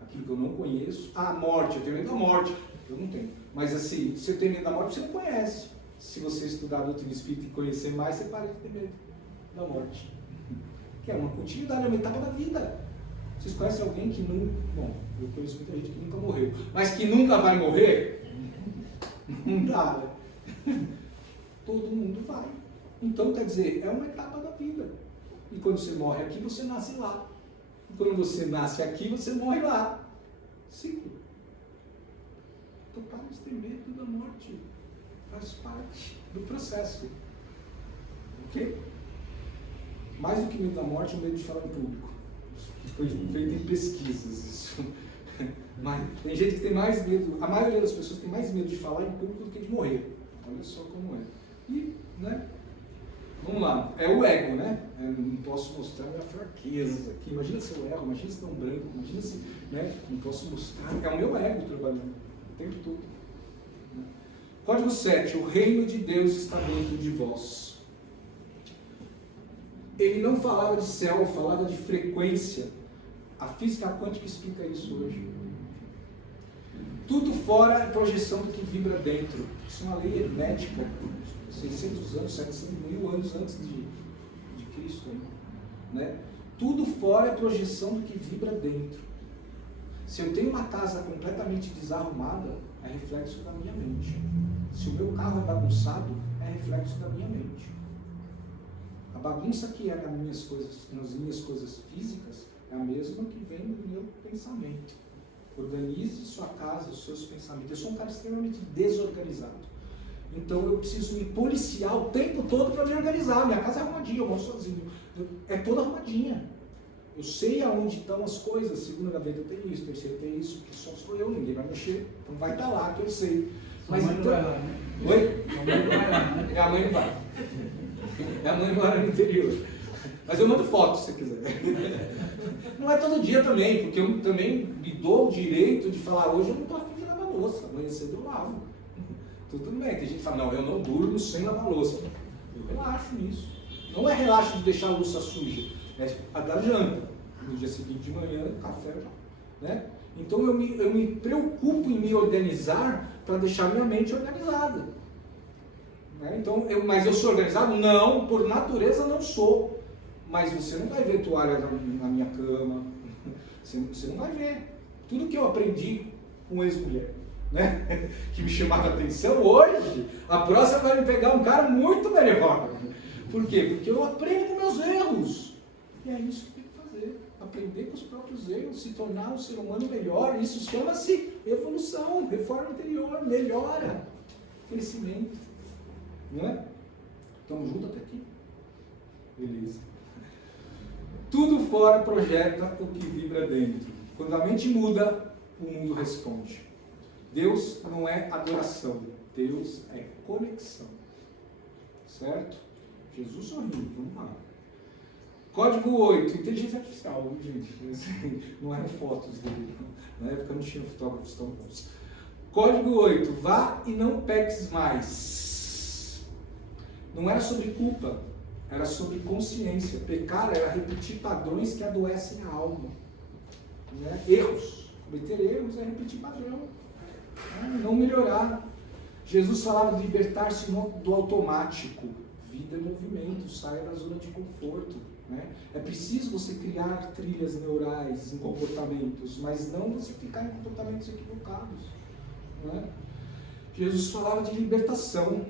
Aquilo que eu não conheço. A morte, eu tenho medo da morte. Eu não tenho. Mas assim, se você tem medo da morte, você não conhece. Se você estudar a doutrina espírita e conhecer mais, você para de ter medo da morte. Que é uma continuidade, é uma etapa da vida. Vocês conhecem alguém que não... Bom, eu conheço muita gente que nunca morreu. Mas que nunca vai morrer? Não dá, né? Todo mundo vai. Então, quer dizer, é uma etapa da vida. E quando você morre aqui, você nasce lá. E quando você nasce aqui, você morre lá. Ciclo. Então, para de ter medo da morte. Faz parte do processo. Ok? Mais do que medo da morte, é o medo de falar em público. Foi feito em pesquisas isso. Mas tem gente que tem mais medo, a maioria das pessoas tem mais medo de falar em público do que de morrer. Olha só como é. E, né? Vamos lá, é o ego, né? Eu não posso mostrar minha fraqueza aqui. Imagina se eu erro, imagina se não branco, imagina se, né? Não posso mostrar. É o meu ego trabalhando o tempo todo. Código 7. O reino de Deus está dentro de vós. Ele não falava de céu, falava de frequência. A física quântica explica isso hoje. Tudo fora é projeção do que vibra dentro. Isso é uma lei hermética. 600 anos, 700 mil anos antes de Cristo. Né? Tudo fora é projeção do que vibra dentro. Se eu tenho uma casa completamente desarrumada, é reflexo da minha mente. Se o meu carro é bagunçado, é reflexo da minha mente. A bagunça que é nas minhas coisas físicas é a mesma que vem do meu pensamento. Organize sua casa, os seus pensamentos. Eu sou um cara extremamente desorganizado. Então eu preciso me policiar o tempo todo para me organizar. Minha casa é arrumadinha, eu moro sozinho. É toda arrumadinha. Eu sei aonde estão as coisas. Segunda gaveta tem isso, terceira tem isso, que só sou eu, ninguém vai mexer. Então vai estar lá que eu sei. Mas mãe então... não vai lá, né? Oi? A mãe não vai lá, né? A mãe não vai. Minha mãe mora no interior. Mas eu mando foto se você quiser. Não é todo dia também, porque eu também me dou o direito de falar, hoje eu não estou afim de lavar louça, amanhã cedo eu lavo. Então tudo bem, tem gente que fala, não, eu não durmo sem lavar louça. Eu relaxo nisso. Não é relaxo de deixar a louça suja, é a da janta. No dia seguinte de manhã, café, né? Então eu me preocupo em me organizar para deixar minha mente organizada. Né? Então, mas eu sou organizado? Não, por natureza não sou. Mas você não vai ver toalha na minha cama, você não vai ver. Tudo que eu aprendi com ex-mulher, né? Que me chamava a atenção, hoje, a próxima vai me pegar um cara muito melhor. Por quê? Porque eu aprendo com meus erros. E é isso que tem que fazer. Aprender com os próprios erros, se tornar um ser humano melhor. Isso chama-se evolução, reforma interior, melhora, crescimento. Não é? Estamos juntos até aqui? Beleza. Tudo fora projeta o que vibra dentro. Quando a mente muda, o mundo responde. Deus não é adoração, Deus é conexão. Certo? Jesus sorriu, vamos lá. Código 8, inteligência artificial, gente. Não eram fotos dele. Na época não tinha fotógrafos tão bons. Código 8, vá e não peques mais. Não era sobre culpa, era sobre consciência. Pecar era repetir padrões que adoecem a alma. Né? Erros. Cometer erros é repetir padrão. Não melhorar. Jesus falava de libertar-se do automático. Vida é movimento, saia da zona de conforto. Né? É preciso você criar trilhas neurais em comportamentos, mas não você ficar em comportamentos equivocados. Né? Jesus falava de libertação.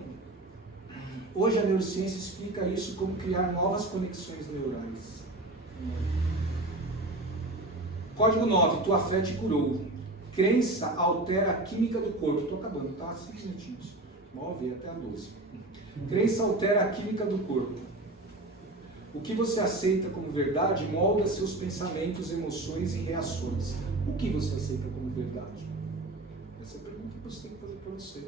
Hoje a neurociência explica isso como criar novas conexões neurais. Código 9, tua fé te curou. Crença altera a química do corpo. Estou acabando, tá? 5 minutinhos. 9 até a 12. Crença altera a química do corpo. O que você aceita como verdade molda seus pensamentos, emoções e reações. O que você aceita como verdade? Essa é a pergunta que você tem que fazer para você.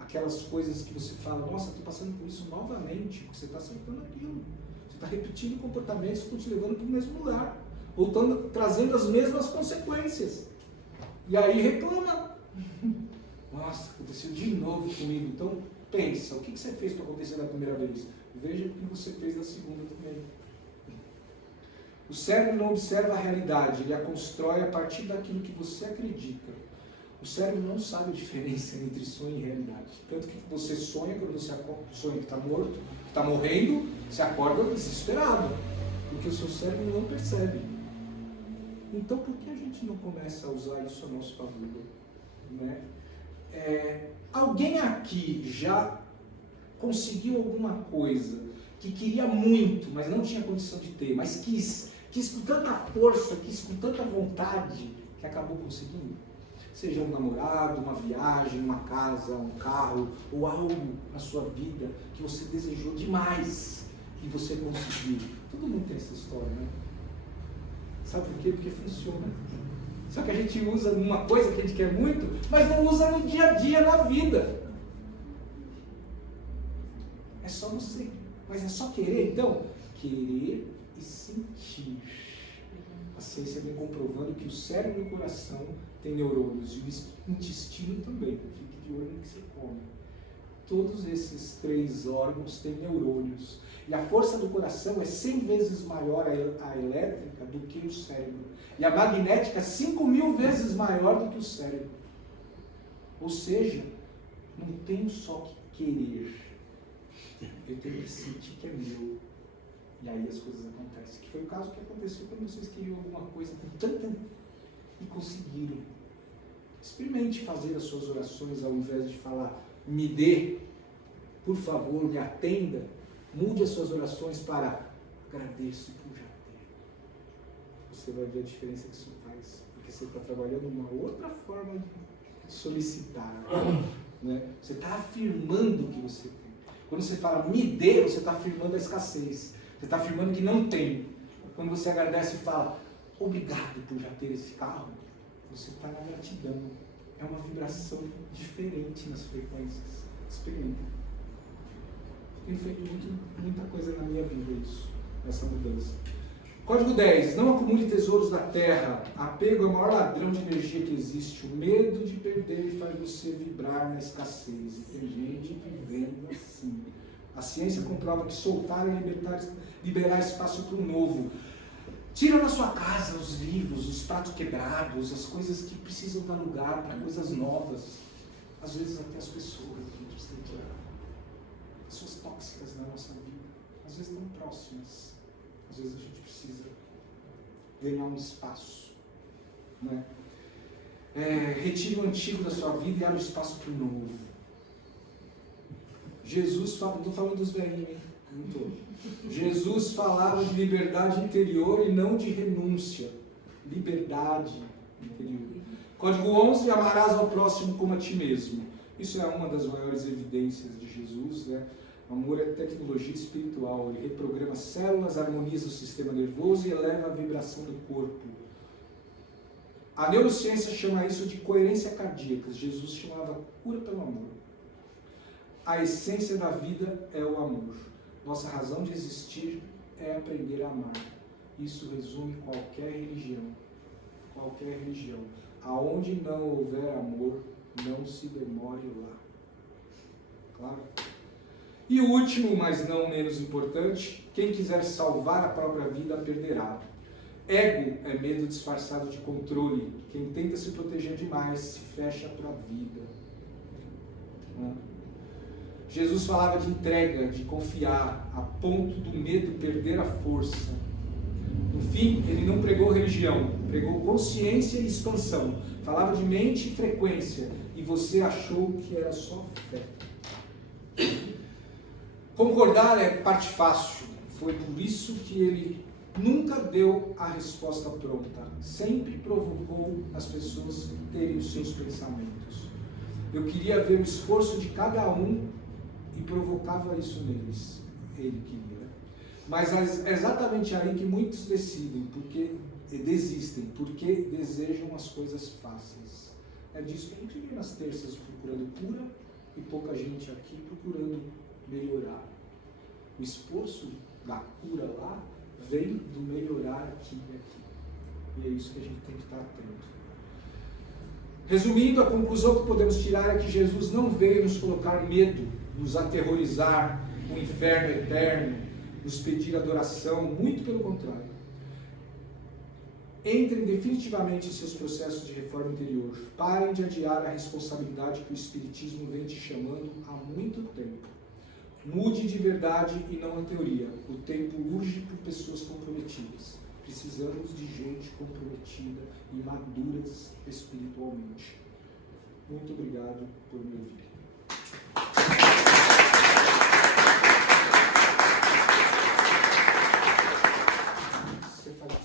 Aquelas coisas que você fala, nossa, estou passando por isso novamente, porque você está aceitando aquilo. Você está repetindo comportamentos que estão te levando para o mesmo lugar, voltando, trazendo as mesmas consequências. E aí reclama. Nossa, aconteceu de novo comigo. Então, pensa, o que você fez para acontecer da primeira vez? Veja o que você fez da segunda também. O cérebro não observa a realidade, ele a constrói a partir daquilo que você acredita. O cérebro não sabe a diferença entre sonho e realidade. Tanto que você sonha, quando você sonha que está morto, que está morrendo, você acorda desesperado, porque o seu cérebro não percebe. Então, por que a gente não começa a usar isso a nosso favor? Né? Alguém aqui já conseguiu alguma coisa que queria muito, mas não tinha condição de ter, mas quis com tanta força, quis com tanta vontade, que acabou conseguindo? Seja um namorado, uma viagem, uma casa, um carro, ou algo na sua vida que você desejou demais e você conseguiu. Todo mundo tem essa história, né? Sabe por quê? Porque funciona. Só que a gente usa numa coisa que a gente quer muito, mas não usa no dia a dia, na vida. É só você. Mas é só querer, então? Querer e sentir. A ciência vem comprovando que o cérebro e o coração têm neurônios, e o intestino também. Fique de olho no que você come. Todos esses 3 órgãos têm neurônios. E a força do coração é 100 vezes maior a elétrica do que o cérebro. E a magnética 5.000 vezes maior do que o cérebro. Ou seja, não tenho só que querer. Eu tenho que sentir que é meu. E aí as coisas acontecem. Que foi o caso que aconteceu quando vocês queriam alguma coisa com tanta e conseguiram. Experimente fazer as suas orações ao invés de falar, me dê, por favor, me atenda. Mude as suas orações para agradeço por já ter. Você vai ver a diferença que isso faz. Porque você está trabalhando uma outra forma de solicitar. Né? Você está afirmando que você tem. Quando você fala me dê, você está afirmando a escassez. Você está afirmando que não tem. Quando você agradece e fala obrigado por já ter esse carro, você está na gratidão. É uma vibração diferente nas frequências. Experimenta. Tenho feito muita coisa na minha vida isso, essa mudança. Código 10. Não acumule tesouros da terra. Apego é o maior ladrão de energia que existe. O medo de perder faz você vibrar na escassez. E tem gente vivendo assim. A ciência comprova que soltar e liberar espaço para o novo. Tira da sua casa os livros, os pratos quebrados, as coisas que precisam dar lugar para coisas novas. Às vezes até as pessoas a gente precisa tirar. Pessoas tóxicas na nossa vida, às vezes tão próximas. Às vezes a gente precisa ganhar um espaço, né? Retire o antigo da sua vida e abra espaço para o novo. Jesus fala, não estou falando dos velhinhos, hein? Não estou. Jesus falava de liberdade interior e não de renúncia. Liberdade interior. Código 11, amarás ao próximo como a ti mesmo. Isso é uma das maiores evidências de Jesus, né? O amor é tecnologia espiritual, ele reprograma células, harmoniza o sistema nervoso e eleva a vibração do corpo. A neurociência chama isso de coerência cardíaca. Jesus chamava cura pelo amor. A essência da vida é o amor. Nossa razão de existir é aprender a amar. Isso resume qualquer religião. Qualquer religião. Aonde não houver amor, não se demore lá. Claro? E o último, mas não menos importante, quem quiser salvar a própria vida, perderá. Ego é medo disfarçado de controle. Quem tenta se proteger demais se fecha para a vida. Jesus falava de entrega, de confiar, a ponto do medo perder a força. No fim, ele não pregou religião, pregou consciência e expansão. Falava de mente e frequência, e você achou que era só fé. Concordar é parte fácil. Foi por isso que ele nunca deu a resposta pronta. Sempre provocou as pessoas a terem os seus pensamentos. Eu queria ver o esforço de cada um e provocava isso neles. Ele queria. Mas é exatamente aí que muitos desistem, porque desejam as coisas fáceis. É disso que a gente vê nas terças procurando cura e pouca gente aqui procurando melhorar. O esforço da cura lá vem do melhorar aqui e aqui. E é isso que a gente tem que estar atento. Resumindo, a conclusão que podemos tirar é que Jesus não veio nos colocar medo, nos aterrorizar com o inferno eterno, nos pedir adoração, muito pelo contrário. Entrem definitivamente em seus processos de reforma interior. Parem de adiar a responsabilidade que o Espiritismo vem te chamando há muito tempo. Mude de verdade e não a teoria. O tempo urge por pessoas comprometidas. Precisamos de gente comprometida e maduras espiritualmente. Muito obrigado por me ouvir.